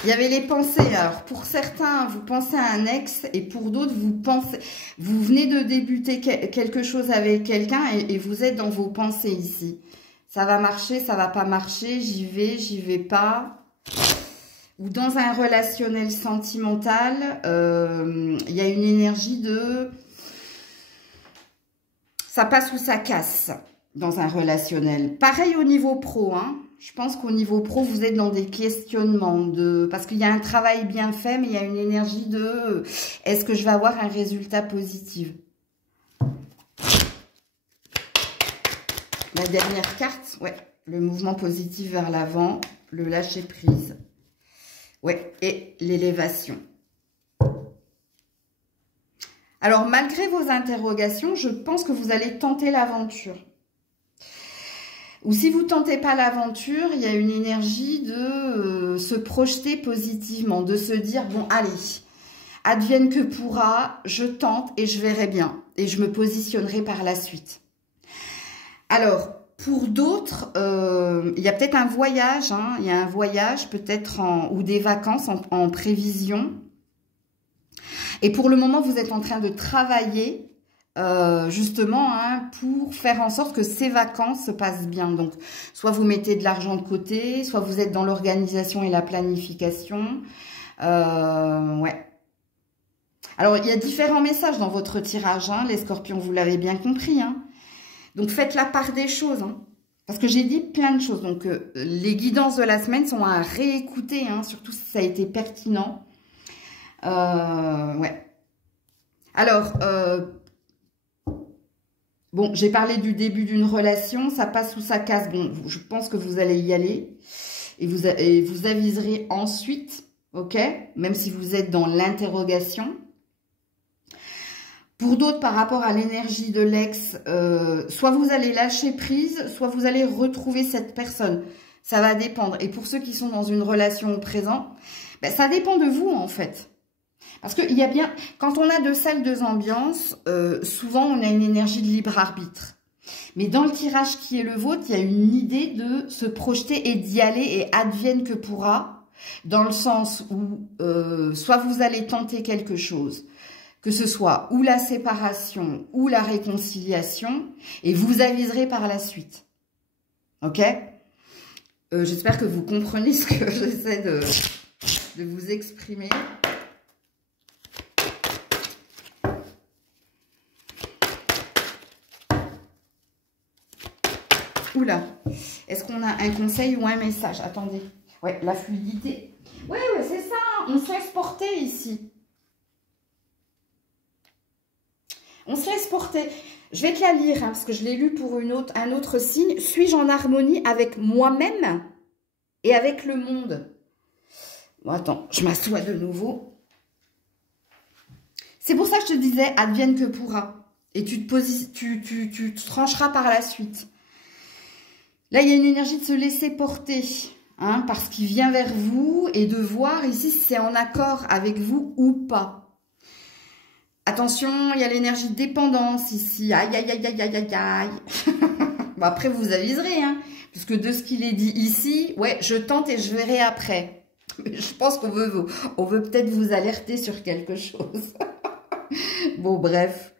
Il y avait les pensées. Alors, pour certains, vous pensez à un ex et pour d'autres, vous venez de débuter quelque chose avec quelqu'un et vous êtes dans vos pensées ici. Ça va marcher, ça va pas marcher, j'y vais pas. Ou dans un relationnel sentimental, il y a une énergie de... Ça passe ou ça casse dans un relationnel. Pareil au niveau pro, hein. Je pense qu'au niveau pro, vous êtes dans des questionnements. Parce qu'il y a un travail bien fait, mais il y a une énergie de... Est-ce que je vais avoir un résultat positif? La dernière carte, ouais. Le mouvement positif vers l'avant, le lâcher prise. Ouais, et l'élévation. Alors, malgré vos interrogations, je pense que vous allez tenter l'aventure. Ou si vous ne tentez pas l'aventure, il y a une énergie de se projeter positivement, de se dire, bon, allez, advienne que pourra, je tente et je verrai bien. Et je me positionnerai par la suite. Alors, pour d'autres, il y a peut-être un voyage, hein, il y a un voyage peut-être ou des vacances en prévision. Et pour le moment, vous êtes en train de travailler justement hein, pour faire en sorte que ces vacances se passent bien. Donc, soit vous mettez de l'argent de côté, soit vous êtes dans l'organisation et la planification. Ouais. Alors, il y a différents messages dans votre tirage, hein, les scorpions, vous l'avez bien compris. Hein. Donc, faites la part des choses. Hein, parce que j'ai dit plein de choses. Donc, les guidances de la semaine sont à réécouter, hein, surtout si ça a été pertinent. Ouais. Alors, bon, j'ai parlé du début d'une relation, ça passe ou ça casse. Bon, je pense que vous allez y aller et vous aviserez ensuite, ok? Même si vous êtes dans l'interrogation. Pour d'autres, par rapport à l'énergie de l'ex, soit vous allez lâcher prise, soit vous allez retrouver cette personne. Ça va dépendre. Et pour ceux qui sont dans une relation au présent, ben, ça dépend de vous en fait. Parce qu'il y a bien, quand on a deux salles, deux ambiances, souvent on a une énergie de libre arbitre. Mais dans le tirage qui est le vôtre, il y a une idée de se projeter et d'y aller et advienne que pourra, dans le sens où soit vous allez tenter quelque chose, que ce soit ou la séparation ou la réconciliation, et vous aviserez par la suite. Ok? J'espère que vous comprenez ce que j'essaie de vous exprimer. Oula, est-ce qu'on a un conseil ou un message? Attendez. Ouais, la fluidité. Ouais, c'est ça. On se laisse porter ici. On se laisse porter. Je vais te la lire, hein, parce que je l'ai lu pour un autre signe. Suis-je en harmonie avec moi-même et avec le monde? Bon, attends, je m'assois de nouveau. C'est pour ça que je te disais, advienne que pourra. Et tu te trancheras par la suite. Là, il y a une énergie de se laisser porter, hein, parce qu'il vient vers vous et de voir ici si c'est en accord avec vous ou pas. Attention, il y a l'énergie de dépendance ici. Aïe, aïe, aïe, aïe, aïe, aïe, aïe. Bon, après, vous aviserez, hein, puisque de ce qu'il est dit ici, ouais, je tente et je verrai après. Mais je pense qu'on veut peut-être vous alerter sur quelque chose. Bon, bref.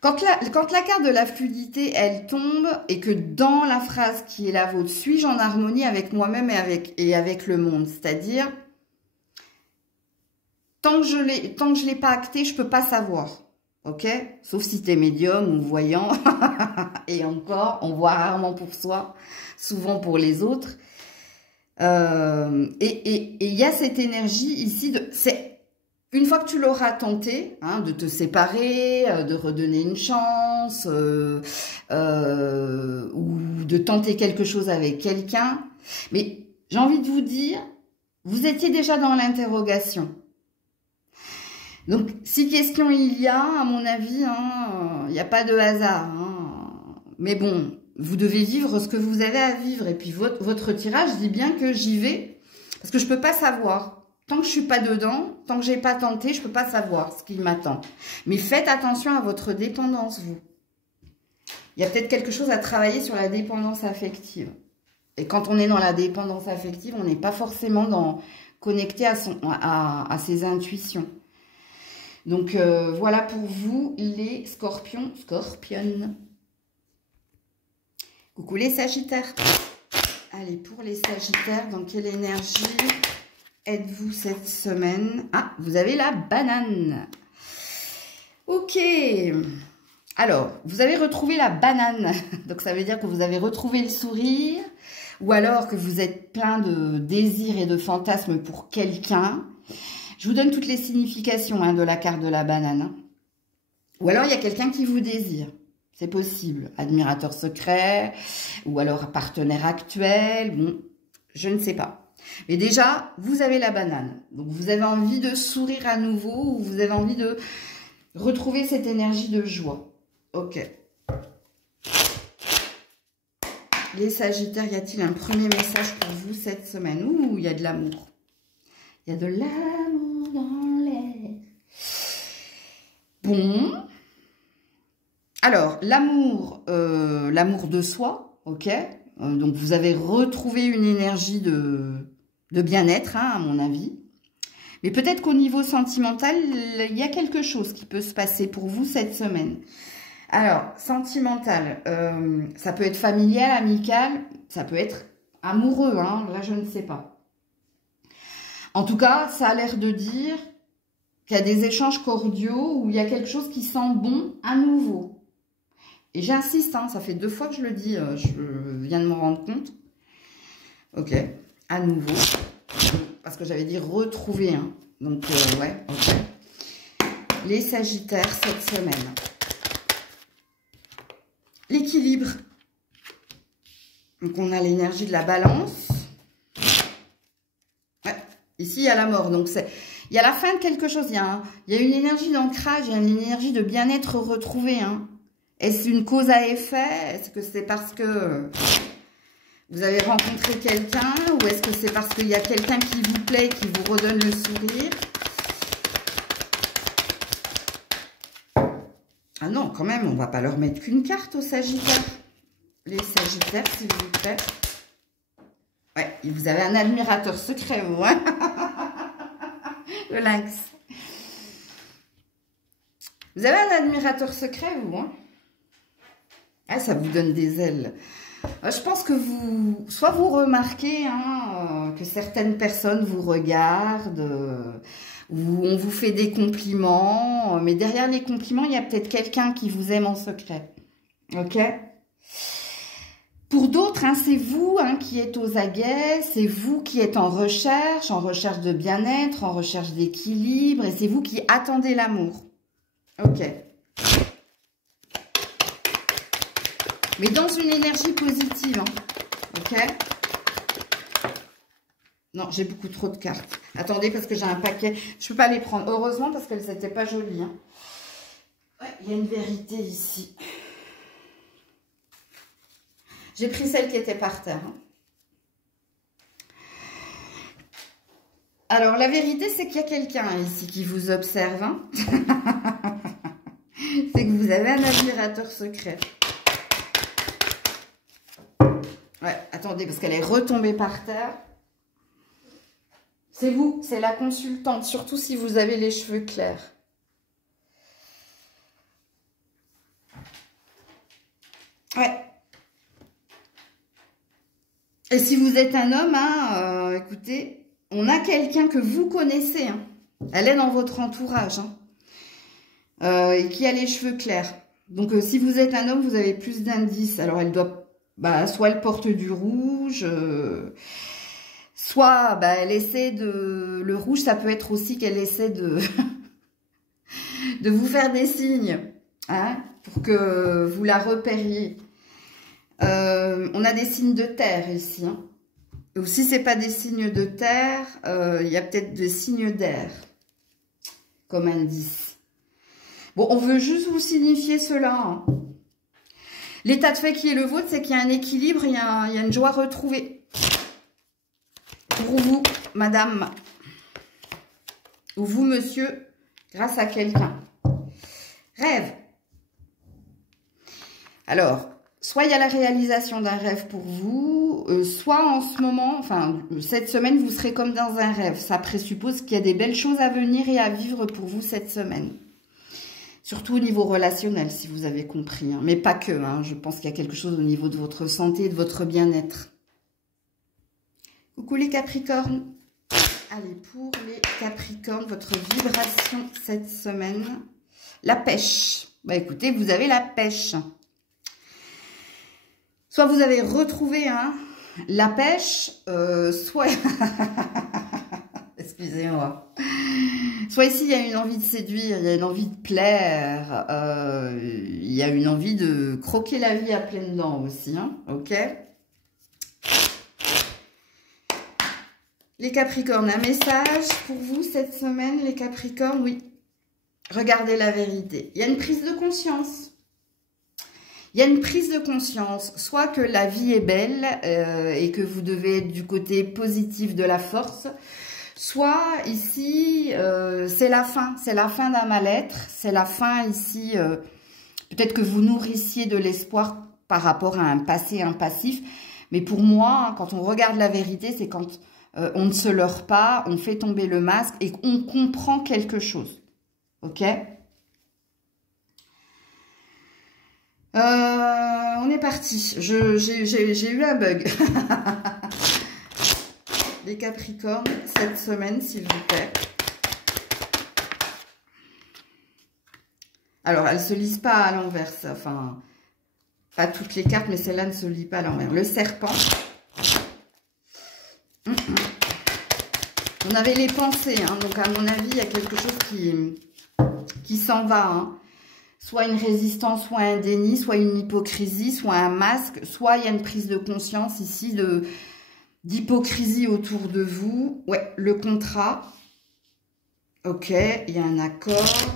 Quand la carte de la fluidité, elle tombe, et que dans la phrase qui est la vôtre, suis-je en harmonie avec moi-même et avec le monde, c'est-à-dire, tant que je l'ai pas acté, je peux pas savoir, ok? Sauf si tu es médium ou voyant, et encore, on voit rarement pour soi, souvent pour les autres. Et il y a cette énergie ici, une fois que tu l'auras tenté, hein, de te séparer, de redonner une chance, ou de tenter quelque chose avec quelqu'un. Mais j'ai envie de vous dire, vous étiez déjà dans l'interrogation. Donc, si question il y a, à mon avis, hein, il n'y a pas de hasard. Hein. Mais bon, vous devez vivre ce que vous avez à vivre. Et puis, votre tirage dit bien que j'y vais, parce que je ne peux pas savoir. Tant que je suis pas dedans, tant que j'ai pas tenté, je peux pas savoir ce qui m'attend. Mais faites attention à votre dépendance, vous. Il y a peut-être quelque chose à travailler sur la dépendance affective. Et quand on est dans la dépendance affective, on n'est pas forcément connecté à ses intuitions. Donc, voilà pour vous, les scorpions, scorpionnes. Coucou les sagittaires. Allez, pour les sagittaires, dans quelle énergie êtes-vous cette semaine? Ah, vous avez la banane. Ok. Alors, vous avez retrouvé la banane. Donc, ça veut dire que vous avez retrouvé le sourire. Ou alors que vous êtes plein de désirs et de fantasmes pour quelqu'un. Je vous donne toutes les significations, hein, de la carte de la banane. Ou alors, il y a quelqu'un qui vous désire. C'est possible. Admirateur secret. Ou alors partenaire actuel. Bon, je ne sais pas. Mais déjà, vous avez la banane. Donc, vous avez envie de sourire à nouveau ou vous avez envie de retrouver cette énergie de joie. Ok. Les sagittaires, y a-t-il un premier message pour vous cette semaine? Ouh, il y a de l'amour. Il y a de l'amour dans l'air. Bon. Alors, l'amour de soi, ok. Donc, vous avez retrouvé une énergie de bien-être, hein, à mon avis. Mais peut-être qu'au niveau sentimental, il y a quelque chose qui peut se passer pour vous cette semaine. Alors, sentimental, ça peut être familial, amical, ça peut être amoureux, hein, là, je ne sais pas. En tout cas, ça a l'air de dire qu'il y a des échanges cordiaux où il y a quelque chose qui sent bon à nouveau. Et j'insiste, hein, ça fait 2 fois que je le dis, je viens de me rendre compte. Ok, à nouveau. Parce que j'avais dit retrouver. Hein. Donc, ouais, ok. Les sagittaires cette semaine. L'équilibre. Donc, on a l'énergie de la balance. Ouais, ici, il y a la mort. Donc, il y a la fin de quelque chose. Il y a une énergie d'ancrage, il y a une énergie de bien-être retrouvé, hein. Est-ce une cause à effet? Est-ce que c'est parce que vous avez rencontré quelqu'un? Ou est-ce que c'est parce qu'il y a quelqu'un qui vous plaît, qui vous redonne le sourire? Ah non, quand même, on ne va pas leur mettre qu'une carte aux Sagittaires. Les Sagittaires, s'il vous plaît. Ouais, vous avez un admirateur secret, vous, hein. Le lynx. Vous avez un admirateur secret, vous, hein. Ah, ça vous donne des ailes. Je pense que soit vous remarquez, hein, que certaines personnes vous regardent, ou on vous fait des compliments, mais derrière les compliments, il y a peut-être quelqu'un qui vous aime en secret. Ok? Pour d'autres, hein, c'est vous, hein, qui êtes aux aguets, c'est vous qui êtes en recherche de bien-être, en recherche d'équilibre, et c'est vous qui attendez l'amour. Ok. Mais dans une énergie positive, hein. Ok. Non, j'ai beaucoup trop de cartes. Attendez, parce que j'ai un paquet. Je ne peux pas les prendre. Heureusement, parce qu'elles n'étaient pas jolies. Hein. Ouais, il y a une vérité ici. J'ai pris celle qui était par terre. Hein. Alors, la vérité, c'est qu'il y a quelqu'un ici qui vous observe. Hein. C'est que vous avez un admirateur secret. Ouais, attendez, parce qu'elle est retombée par terre. C'est vous, c'est la consultante, surtout si vous avez les cheveux clairs. Ouais. Et si vous êtes un homme, hein, écoutez, on a quelqu'un que vous connaissez. Hein. Elle est dans votre entourage. Hein, et qui a les cheveux clairs. Donc, si vous êtes un homme, vous avez plus d'indices. Alors, elle doit... Bah, soit elle porte du rouge... soit bah, elle essaie de... Le rouge, ça peut être aussi qu'elle essaie de... de vous faire des signes. Hein, pour que vous la repériez. On a des signes de terre ici. Hein. Ou si ce n'est pas des signes de terre, il y a peut-être des signes d'air. Comme indice. Bon, on veut juste vous signifier cela. Hein. L'état de fait qui est le vôtre, c'est qu'il y a un équilibre, il y a une joie retrouvée. Pour vous, madame. Ou vous, monsieur, grâce à quelqu'un. Rêve. Alors, soit il y a la réalisation d'un rêve pour vous, soit en ce moment, enfin, cette semaine, vous serez comme dans un rêve. Ça présuppose qu'il y a des belles choses à venir et à vivre pour vous cette semaine. Surtout au niveau relationnel, si vous avez compris. Hein. Mais pas que, hein. Je pense qu'il y a quelque chose au niveau de votre santé et de votre bien-être. Coucou les Capricornes. Allez, pour les Capricornes, votre vibration cette semaine. La pêche. Bah écoutez, vous avez la pêche. Soit vous avez retrouvé hein, la pêche, soit... Excusez-moi. Soit ici, il y a une envie de séduire, il y a une envie de plaire, il y a une envie de croquer la vie à pleines dents aussi, hein, ok? Les Capricornes, un message pour vous cette semaine, les Capricornes, oui. Regardez la vérité. Il y a une prise de conscience. Il y a une prise de conscience, soit que la vie est belle et que vous devez être du côté positif de la force, soit ici, c'est la fin d'un mal-être, c'est la fin ici, peut-être que vous nourrissiez de l'espoir par rapport à un passé, un passif, mais pour moi, hein, quand on regarde la vérité, c'est quand on ne se leurre pas, on fait tomber le masque et on comprend quelque chose, ok ? On est parti. J'ai eu un bug. Les Capricornes, cette semaine, s'il vous plaît. Alors, elles ne se lisent pas à l'envers. Enfin, pas toutes les cartes, mais celle-là ne se lit pas à l'envers. Le serpent. On avait les pensées. Hein, donc, à mon avis, il y a quelque chose qui s'en va. Hein. Soit une résistance, soit un déni, soit une hypocrisie, soit un masque, soit il y a une prise de conscience ici d'hypocrisie autour de vous. Ouais, le contrat. Ok, il y a un accord.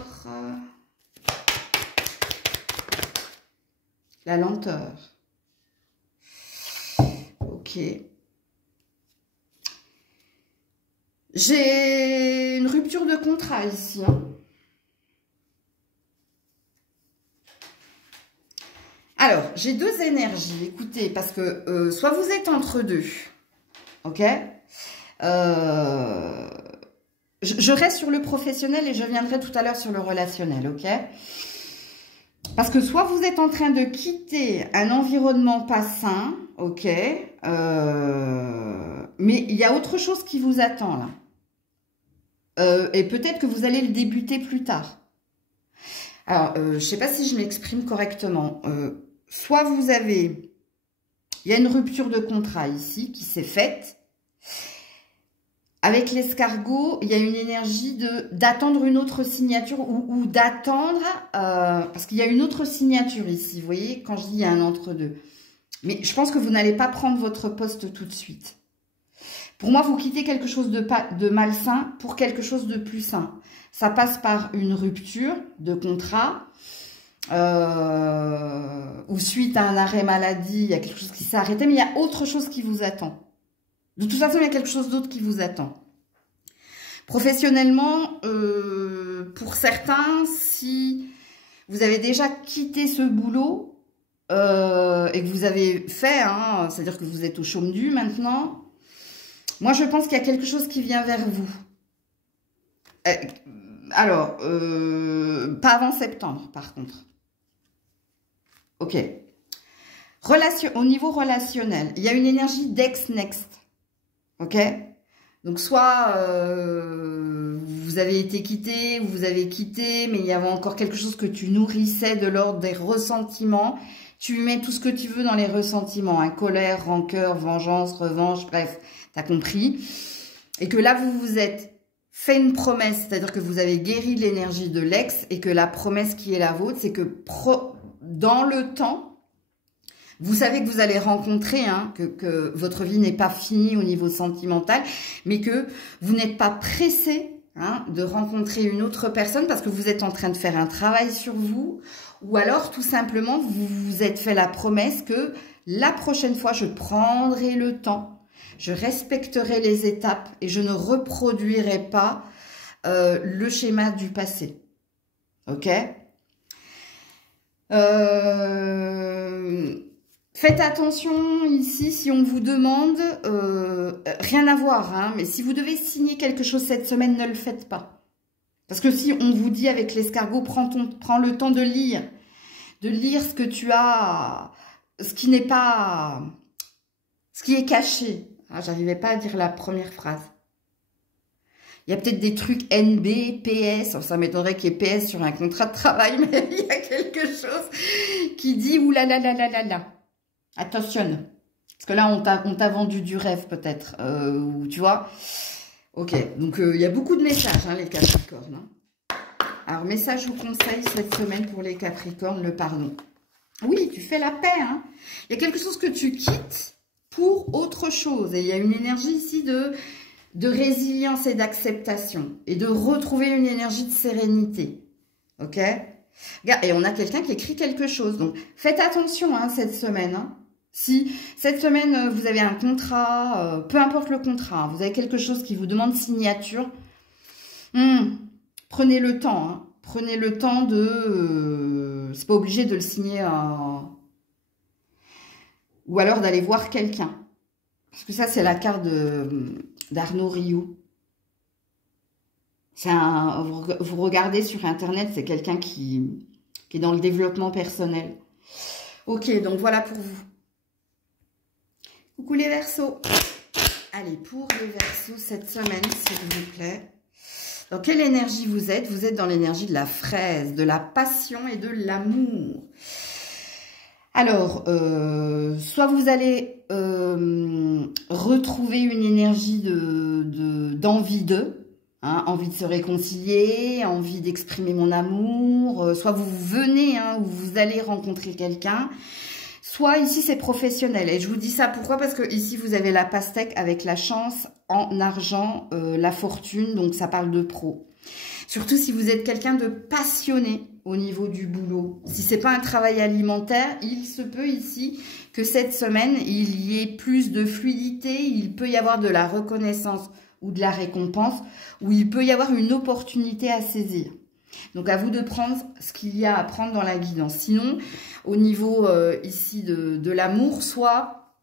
La lenteur. Ok. J'ai une rupture de contrat ici, hein. Alors, j'ai deux énergies, écoutez, parce que soit vous êtes entre deux, ok, je reste sur le professionnel et je viendrai tout à l'heure sur le relationnel, ok. Parce que soit vous êtes en train de quitter un environnement pas sain, ok, mais il y a autre chose qui vous attend là. Et peut-être que vous allez le débuter plus tard. Alors, je ne sais pas si je m'exprime correctement. Soit vous avez... Il y a une rupture de contrat ici qui s'est faite. Avec l'escargot, il y a une énergie d'attendre une autre signature ou d'attendre, parce qu'il y a une autre signature ici, vous voyez, quand je dis il y a un entre-deux. Mais je pense que vous n'allez pas prendre votre poste tout de suite. Pour moi, vous quittez quelque chose de malsain pour quelque chose de plus sain. Ça passe par une rupture de contrat, ou suite à un arrêt maladie, il y a quelque chose qui s'est arrêté, mais il y a autre chose qui vous attend. De toute façon, il y a quelque chose d'autre qui vous attend. Professionnellement, pour certains, si vous avez déjà quitté ce boulot et que vous avez fait, hein, c'est-à-dire que vous êtes au chôme du maintenant, moi je pense qu'il y a quelque chose qui vient vers vous. Alors, pas avant septembre par contre. Ok. Au niveau relationnel, il y a une énergie d'ex-next. Ok? Donc, soit vous avez été quitté, ou vous avez quitté, mais il y avait encore quelque chose que tu nourrissais de l'ordre des ressentiments. Tu mets tout ce que tu veux dans les ressentiments, hein, colère, rancœur, vengeance, revanche, bref, t'as compris. Et que là, vous vous êtes fait une promesse, c'est-à-dire que vous avez guéri l'énergie de l'ex, et que la promesse qui est la vôtre, c'est que dans le temps, vous savez que vous allez rencontrer, hein, que votre vie n'est pas finie au niveau sentimental, mais que vous n'êtes pas pressé, hein, de rencontrer une autre personne parce que vous êtes en train de faire un travail sur vous, ou alors tout simplement vous vous êtes fait la promesse que la prochaine fois je prendrai le temps, je respecterai les étapes et je ne reproduirai pas le schéma du passé. Ok ? Faites attention ici, si on vous demande, rien à voir, hein, mais si vous devez signer quelque chose cette semaine, ne le faites pas. Parce que si on vous dit avec l'escargot, prends le temps de lire ce que tu as, ce qui n'est pas, ce qui est caché. Ah, j'arrivais pas à dire la première phrase. Il y a peut-être des trucs NB, PS, ça m'étonnerait qu'il y ait PS sur un contrat de travail, mais il y a quelque chose qui dit oulala. Attention, parce que là, on t'a vendu du rêve peut-être, tu vois. Ok, donc il y a beaucoup de messages, hein, les Capricornes. Hein. Alors, message ou conseil cette semaine pour les Capricornes, le pardon. Oui, tu fais la paix. Hein. Il y a quelque chose que tu quittes pour autre chose. Et il y a une énergie ici de résilience et d'acceptation. Et de retrouver une énergie de sérénité. Ok? Et on a quelqu'un qui écrit quelque chose. Donc, faites attention hein, cette semaine. Hein. Si cette semaine, vous avez un contrat, peu importe le contrat, vous avez quelque chose qui vous demande signature, prenez le temps. Hein, prenez le temps de... c'est pas obligé de le signer ou alors d'aller voir quelqu'un. Parce que ça, c'est la carte d'Arnaud Rioux. Vous regardez sur Internet, c'est quelqu'un qui est dans le développement personnel. Ok, donc voilà pour vous. Coucou les Verseaux. Allez, pour les Verseaux cette semaine, s'il vous plaît. Dans quelle énergie vous êtes? Vous êtes dans l'énergie de la fraise, de la passion et de l'amour. Alors, soit vous allez retrouver une énergie d'envie d'eux, hein, envie de se réconcilier, envie d'exprimer mon amour, soit vous venez hein, ou vous allez rencontrer quelqu'un. Soit ici, c'est professionnel. Et je vous dis ça pourquoi? Parce que ici, vous avez la pastèque avec la chance en argent, la fortune. Donc, ça parle de pro. Surtout si vous êtes quelqu'un de passionné au niveau du boulot. Si c'est pas un travail alimentaire, il se peut ici que cette semaine, il y ait plus de fluidité. Il peut y avoir de la reconnaissance ou de la récompense. Ou il peut y avoir une opportunité à saisir. Donc, à vous de prendre ce qu'il y a à prendre dans la guidance. Sinon, au niveau ici de l'amour, soit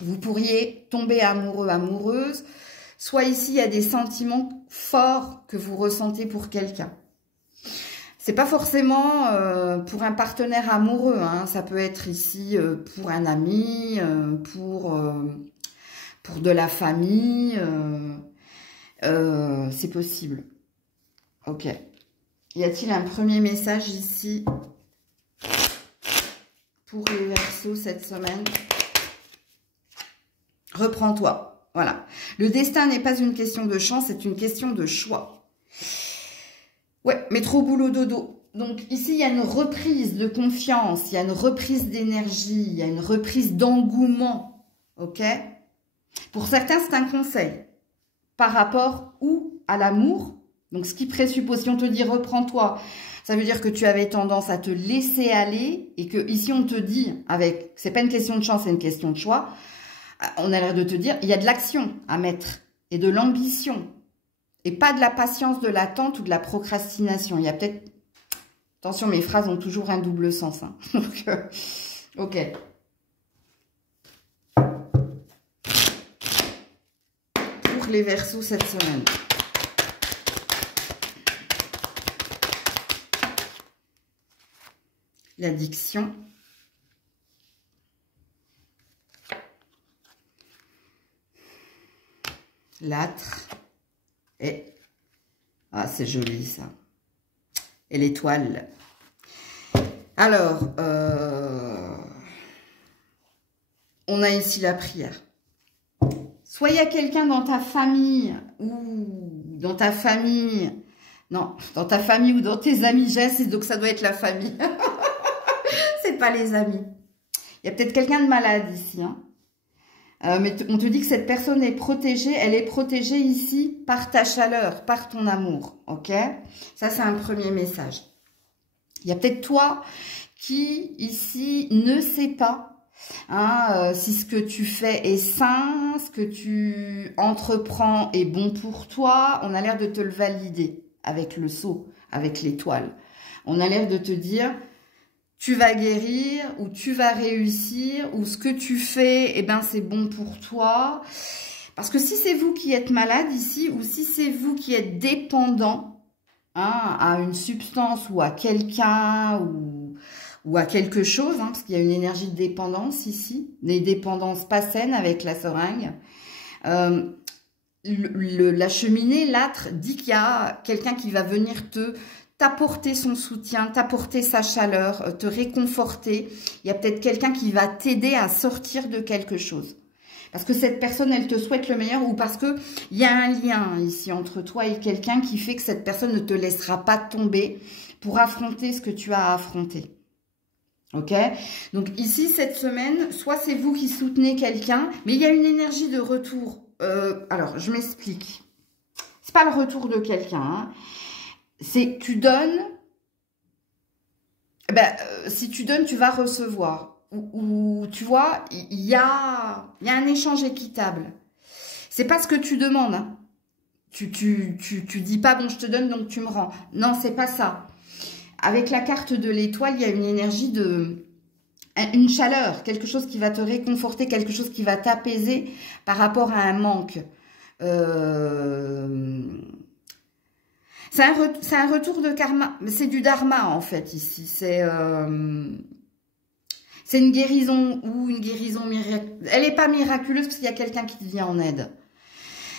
vous pourriez tomber amoureux, amoureuse, soit ici, il y a des sentiments forts que vous ressentez pour quelqu'un. C'est pas forcément pour un partenaire amoureux, hein. Ça peut être ici pour un ami, pour de la famille. C'est possible. Ok. Y a-t-il un premier message ici pour les Verseaux cette semaine? Reprends-toi. Voilà. Le destin n'est pas une question de chance, c'est une question de choix. Ouais, métro, boulot, dodo. Donc ici, il y a une reprise de confiance, il y a une reprise d'énergie, il y a une reprise d'engouement. Ok? Pour certains, c'est un conseil. Par rapport ou à l'amour. Donc ce qui présuppose, si on te dit reprends-toi, ça veut dire que tu avais tendance à te laisser aller et que ici on te dit, avec, c'est pas une question de chance, c'est une question de choix, on a l'air de te dire, il y a de l'action à mettre et de l'ambition et pas de la patience, de l'attente ou de la procrastination. Il y a peut-être, attention, mes phrases ont toujours un double sens. Hein. Donc, ok. Pour les Verseaux cette semaine. L'addiction. L'âtre. Et... ah, c'est joli ça. Et l'étoile. Alors, on a ici la prière. Soit il y a quelqu'un dans ta famille ou dans ta famille... non, dans ta famille ou dans tes amis, donc ça doit être la famille. C'est pas les amis. Il y a peut-être quelqu'un de malade ici. Hein. Mais on te dit que cette personne est protégée. Elle est protégée ici par ta chaleur, par ton amour. Ok? Ça, c'est un premier message. Il y a peut-être toi qui, ici, ne sais pas si ce que tu fais est sain, ce que tu entreprends est bon pour toi. On a l'air de te le valider avec le sceau, avec l'étoile. On a l'air de te dire... tu vas guérir ou tu vas réussir ou ce que tu fais, eh ben, c'est bon pour toi. Parce que si c'est vous qui êtes malade ici ou si c'est vous qui êtes dépendant à une substance ou à quelqu'un ou à quelque chose, parce qu'il y a une énergie de dépendance ici, des dépendances pas saines avec la seringue. La cheminée, l'âtre, dit qu'il y a quelqu'un qui va venir t'apporter son soutien, t'apporter sa chaleur, te réconforter. Il y a peut-être quelqu'un qui va t'aider à sortir de quelque chose. Parce que cette personne, elle te souhaite le meilleur ou parce qu'il y a un lien ici entre toi et quelqu'un qui fait que cette personne ne te laissera pas tomber pour affronter ce que tu as à affronter. Ok? Donc ici, cette semaine, soit c'est vous qui soutenez quelqu'un, mais il y a une énergie de retour. Alors, je m'explique. C'est pas le retour de quelqu'un, hein. C'est tu donnes, si tu donnes, tu vas recevoir. Ou tu vois, il y a un échange équitable. C'est pas ce que tu demandes. Hein. Tu dis pas, bon, je te donne, donc tu me rends. Non, c'est pas ça. Avec la carte de l'étoile, il y a une énergie une chaleur, quelque chose qui va te réconforter, quelque chose qui va t'apaiser par rapport à un manque. C'est un retour de karma. C'est du dharma, en fait, ici. C'est une guérison ou une guérison miraculeuse. Elle n'est pas miraculeuse parce qu'il y a quelqu'un qui te vient en aide.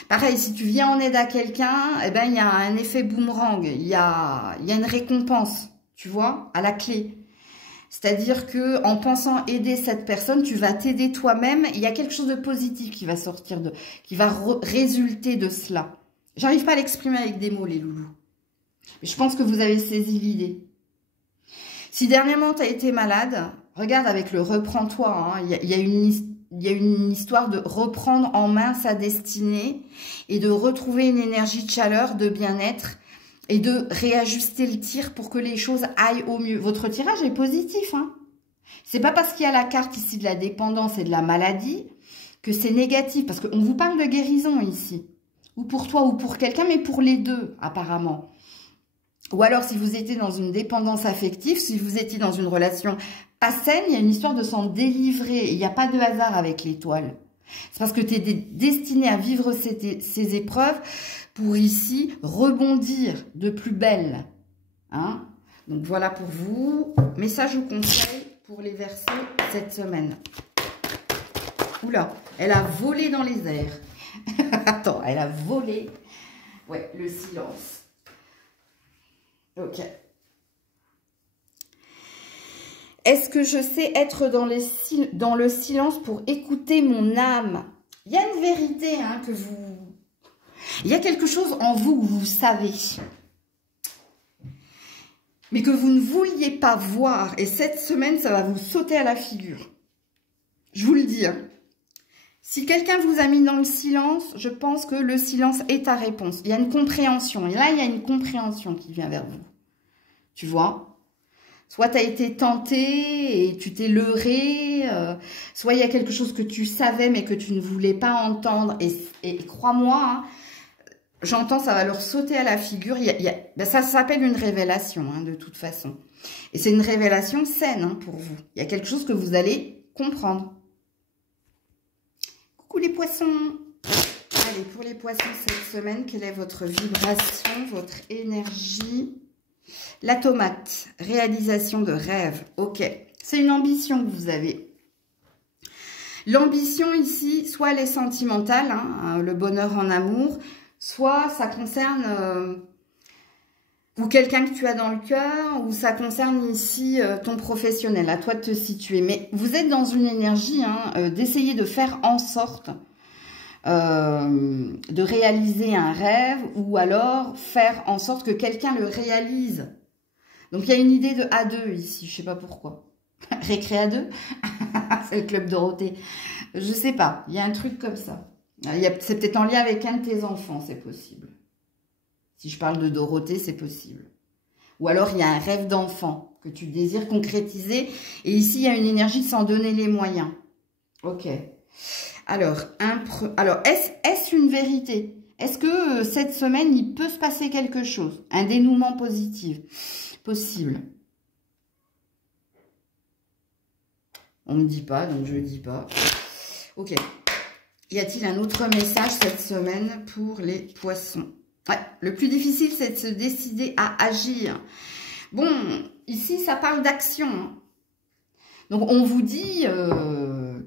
Pareil, si tu viens en aide à quelqu'un, eh ben, il y a un effet boomerang. Il y a une récompense, tu vois, à la clé. C'est-à-dire que en pensant aider cette personne, tu vas t'aider toi-même. Il y a quelque chose de positif qui va sortir qui va résulter de cela. J'arrive pas à l'exprimer avec des mots, les loulous. Mais je pense que vous avez saisi l'idée. Si dernièrement tu as été malade, regarde avec le reprends-toi. Il y a une histoire de reprendre en main sa destinée et de retrouver une énergie de chaleur, de bien-être et de réajuster le tir pour que les choses aillent au mieux. Votre tirage est positif. C'est pas parce qu'il y a la carte ici de la dépendance et de la maladie que c'est négatif. Parce qu'on vous parle de guérison ici. Ou pour toi ou pour quelqu'un, mais pour les deux apparemment. Ou alors si vous étiez dans une dépendance affective, si vous étiez dans une relation pas saine, il y a une histoire de s'en délivrer. Il n'y a pas de hasard avec l'étoile. C'est parce que tu es destiné à vivre ces épreuves pour ici rebondir de plus belle. Donc voilà pour vous. Message ou conseil pour les Verseaux cette semaine. Oula, elle a volé dans les airs. Attends, elle a volé. Ouais, le silence. Ok. Est-ce que je sais être dans le silence pour écouter mon âme? Il y a une vérité hein, que vous... Il y a quelque chose en vous que vous savez. Mais que vous ne vouliez pas voir. Et cette semaine, ça va vous sauter à la figure. Je vous le dis. Hein. Si quelqu'un vous a mis dans le silence, je pense que le silence est ta réponse. Il y a une compréhension. Et là, il y a une compréhension qui vient vers vous. Tu vois ? Soit tu as été tenté et tu t'es leurré, soit il y a quelque chose que tu savais mais que tu ne voulais pas entendre. Et crois-moi, hein, j'entends, ça va leur sauter à la figure. Ben ça s'appelle une révélation, hein, de toute façon. Et c'est une révélation saine hein, pour vous. Il y a quelque chose que vous allez comprendre. Coucou les poissons. Allez, pour les poissons cette semaine, quelle est votre vibration, votre énergie ? La tomate, réalisation de rêve, ok. C'est une ambition que vous avez. L'ambition ici, soit elle est sentimentale, hein, le bonheur en amour, soit ça concerne ou quelqu'un que tu as dans le cœur, ou ça concerne ici ton professionnel, à toi de te situer. Mais vous êtes dans une énergie hein, d'essayer de faire en sorte de réaliser un rêve, ou alors faire en sorte que quelqu'un le réalise. Donc, il y a une idée de A2 ici, je sais pas pourquoi. Récré à 2 c'est le club Dorothée. Je sais pas, il y a un truc comme ça. C'est peut-être en lien avec un de tes enfants, c'est possible. Si je parle de Dorothée, c'est possible. Ou alors, il y a un rêve d'enfant que tu désires concrétiser. Et ici, il y a une énergie de s'en donner les moyens. Ok. Alors est-ce une vérité? Est-ce que cette semaine, il peut se passer quelque chose? Un dénouement positif possible. On ne me dit pas, donc je ne dis pas. Ok. Y a-t-il un autre message cette semaine pour les poissons? Ouais, le plus difficile, c'est de se décider à agir. Bon, ici, ça parle d'action. Donc, on vous dit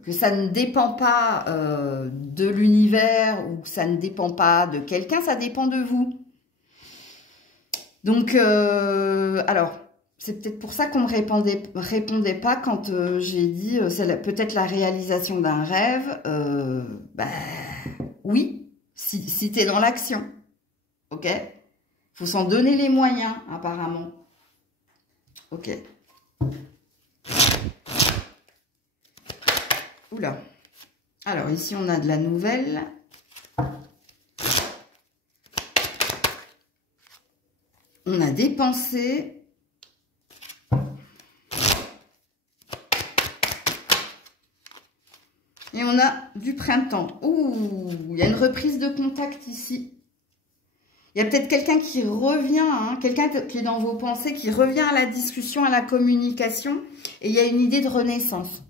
que ça ne dépend pas de l'univers ou que ça ne dépend pas de quelqu'un, ça dépend de vous. Donc, alors, c'est peut-être pour ça qu'on ne me répondait pas quand j'ai dit c'est peut-être la réalisation d'un rêve. Oui, si tu es dans l'action. Ok? Il faut s'en donner les moyens, apparemment. Ok. Oula. Alors, ici, on a de la nouvelle. On a des pensées. Et on a du printemps. Ouh, il y a une reprise de contact ici. Il y a peut-être quelqu'un qui revient, hein, quelqu'un qui est dans vos pensées, qui revient à la discussion, à la communication. Et il y a une idée de renaissance.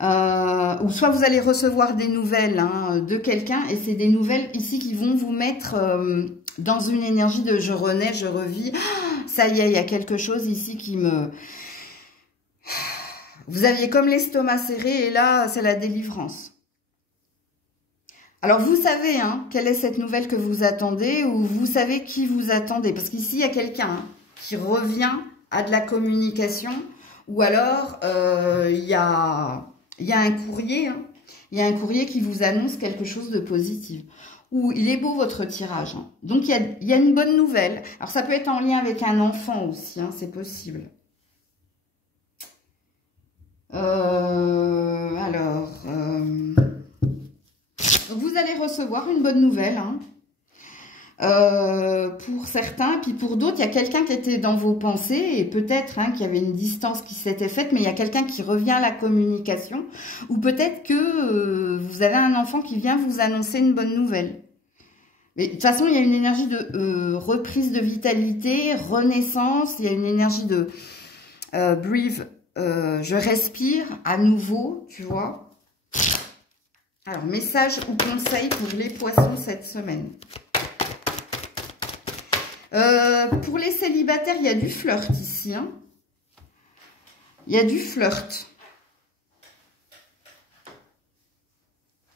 Ou soit vous allez recevoir des nouvelles hein, de quelqu'un, et c'est des nouvelles ici qui vont vous mettre dans une énergie de je renais, je revis. Ça y est, il y a quelque chose ici qui me... Vous aviez comme l'estomac serré, et là, c'est la délivrance. Alors, vous savez hein, quelle est cette nouvelle que vous attendez, ou vous savez qui vous attendez. Parce qu'ici, il y a quelqu'un hein, qui revient à de la communication, ou alors, il y a un courrier, hein. Il y a un courrier qui vous annonce quelque chose de positif. Ou il est beau votre tirage. Hein. Donc, il y a une bonne nouvelle. Alors, ça peut être en lien avec un enfant aussi, hein, c'est possible. Vous allez recevoir une bonne nouvelle, hein. Pour certains, puis pour d'autres, il y a quelqu'un qui était dans vos pensées et peut-être hein, qu'il y avait une distance qui s'était faite, mais il y a quelqu'un qui revient à la communication, ou peut-être que vous avez un enfant qui vient vous annoncer une bonne nouvelle. Mais de toute façon, il y a une énergie de reprise de vitalité, renaissance, il y a une énergie de breathe, je respire à nouveau, tu vois. Alors, message ou conseil pour les poissons cette semaine. Pour les célibataires, il y a du flirt ici. Hein. Il y a du flirt.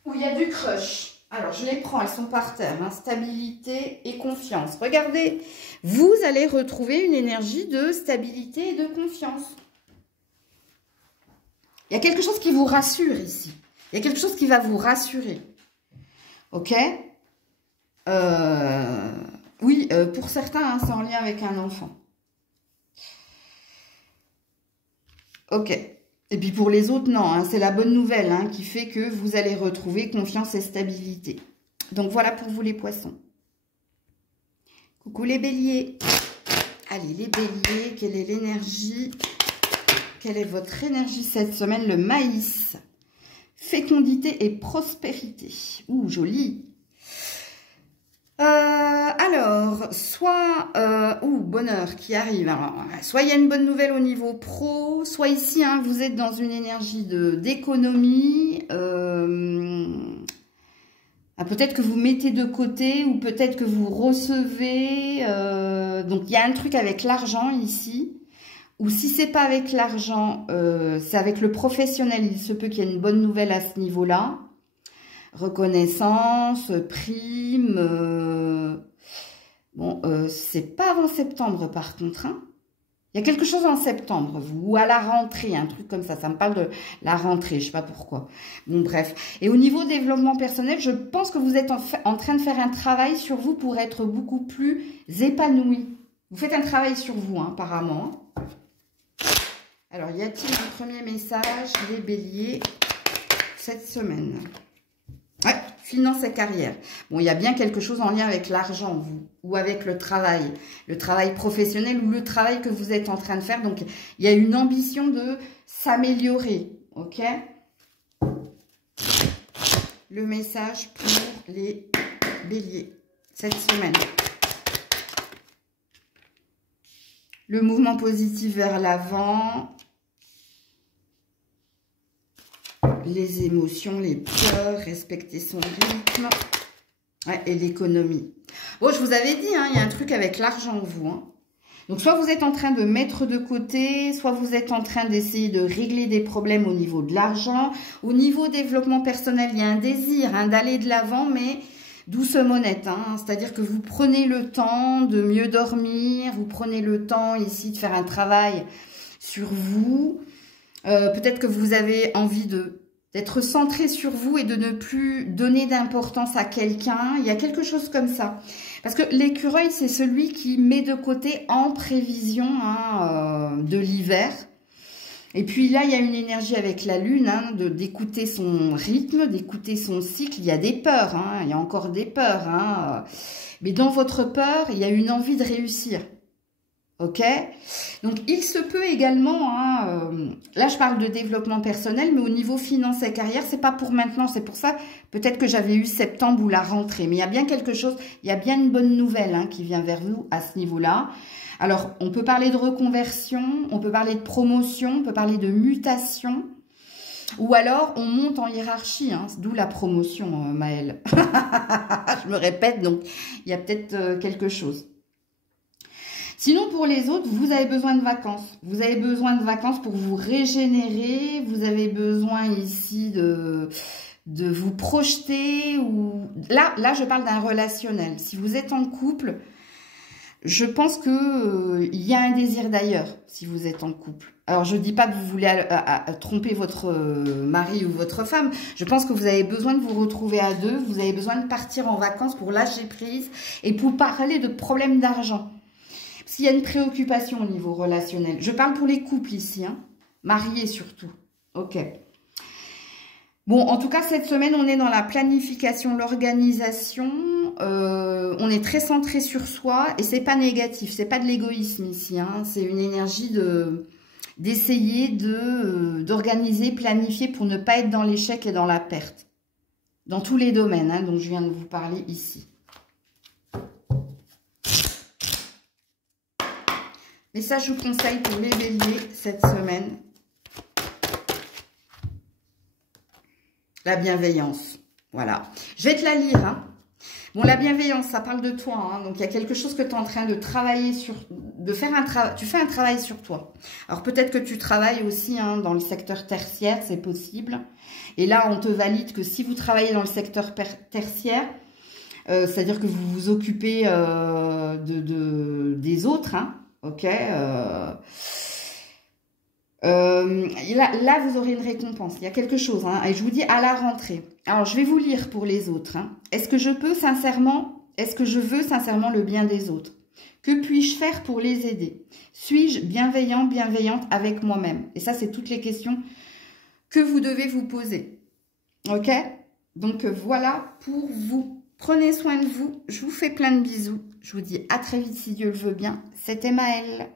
Ou il y a du crush. Alors, je les prends, elles sont par terre. Hein. Stabilité et confiance. Regardez, vous allez retrouver une énergie de stabilité et de confiance. Il y a quelque chose qui vous rassure ici. Il y a quelque chose qui va vous rassurer. Ok? Oui, pour certains, hein, c'est en lien avec un enfant. Ok. Et puis pour les autres, non. Hein, c'est la bonne nouvelle hein, qui fait que vous allez retrouver confiance et stabilité. Donc voilà pour vous les poissons. Coucou les béliers. Allez, les béliers, quelle est l'énergie? Quelle est votre énergie cette semaine? Le maïs. Fécondité et prospérité. Ouh, joli. Alors, soit, bonheur qui arrive. Alors, soit il y a une bonne nouvelle au niveau pro, soit ici, hein, vous êtes dans une énergie d'économie. Peut-être que vous mettez de côté ou peut-être que vous recevez. Donc, il y a un truc avec l'argent ici. Ou si c'est pas avec l'argent, c'est avec le professionnel. Il se peut qu'il y ait une bonne nouvelle à ce niveau-là. Reconnaissance, prime. C'est pas avant septembre par contre. Hein. Il y a quelque chose en septembre, ou à la rentrée, un truc comme ça. Ça me parle de la rentrée, je sais pas pourquoi. Bon, bref. Et au niveau développement personnel, je pense que vous êtes en train de faire un travail sur vous pour être beaucoup plus épanoui. Vous faites un travail sur vous, hein, apparemment. Alors, y a-t-il un premier message, les béliers, cette semaine? Ouais, finance et carrière. Bon, il y a bien quelque chose en lien avec l'argent, vous, ou avec le travail professionnel ou le travail que vous êtes en train de faire. Donc, il y a une ambition de s'améliorer, ok? Le message pour les béliers cette semaine. Le mouvement positif vers l'avant. Les émotions, les peurs, respecter son rythme. Ouais, et l'économie. Bon, je vous avais dit, hein, il y a un truc avec l'argent, vous. Hein. Donc, soit vous êtes en train de mettre de côté, soit vous êtes en train d'essayer de régler des problèmes au niveau de l'argent. Au niveau développement personnel, il y a un désir hein, d'aller de l'avant, mais douce monette. Hein. C'est-à-dire que vous prenez le temps de mieux dormir, vous prenez le temps ici de faire un travail sur vous. Peut-être que vous avez envie d'être centré sur vous et de ne plus donner d'importance à quelqu'un. Il y a quelque chose comme ça. Parce que l'écureuil, c'est celui qui met de côté en prévision hein, de l'hiver. Et puis là, il y a une énergie avec la lune, hein, d'écouter son rythme, d'écouter son cycle. Il y a des peurs, hein, il y a encore des peurs. Hein. Mais dans votre peur, il y a une envie de réussir. Ok, donc il se peut également, hein, là je parle de développement personnel, mais au niveau finance et carrière, c'est pas pour maintenant, c'est pour ça, peut-être que j'avais eu septembre ou la rentrée, mais il y a bien quelque chose, il y a bien une bonne nouvelle hein, qui vient vers vous à ce niveau-là. Alors, on peut parler de reconversion, on peut parler de promotion, on peut parler de mutation, ou alors on monte en hiérarchie, hein, d'où la promotion, Maëlle. Je me répète, donc il y a peut-être quelque chose. Sinon, pour les autres, vous avez besoin de vacances. Vous avez besoin de vacances pour vous régénérer. Vous avez besoin ici de vous projeter. Ou là, je parle d'un relationnel. Si vous êtes en couple, je pense que il y a un désir d'ailleurs, si vous êtes en couple. Alors, je ne dis pas que vous voulez tromper votre mari ou votre femme. Je pense que vous avez besoin de vous retrouver à deux. Vous avez besoin de partir en vacances pour lâcher prise et pour parler de problèmes d'argent. S'il y a une préoccupation au niveau relationnel. Je parle pour les couples ici, hein, mariés surtout. Ok. Bon, en tout cas, cette semaine, on est dans la planification, l'organisation. On est très centré sur soi et c'est pas négatif, c'est pas de l'égoïsme ici. Hein, c'est une énergie d'essayer d'organiser, planifier pour ne pas être dans l'échec et dans la perte. Dans tous les domaines hein, dont je viens de vous parler ici. Et ça, je vous conseille pour les béliers cette semaine. La bienveillance. Voilà. Je vais te la lire. Hein. Bon, la bienveillance, ça parle de toi. Hein. Donc, il y a quelque chose que tu es en train de travailler sur... Tu fais un travail sur toi. Alors, peut-être que tu travailles aussi hein, dans le secteur tertiaire, c'est possible. Et là, on te valide que si vous travaillez dans le secteur tertiaire, c'est-à-dire que vous vous occupez des autres, hein, ok, Là, vous aurez une récompense. Il y a quelque chose. Hein, et je vous dis à la rentrée. Alors, je vais vous lire pour les autres. Hein. Est-ce que je veux sincèrement le bien des autres? Que puis-je faire pour les aider? Suis-je bienveillant, bienveillante avec moi-même? Et ça, c'est toutes les questions que vous devez vous poser. Ok? Donc, voilà pour vous. Prenez soin de vous. Je vous fais plein de bisous. Je vous dis à très vite si Dieu le veut bien. C'était Maëlle.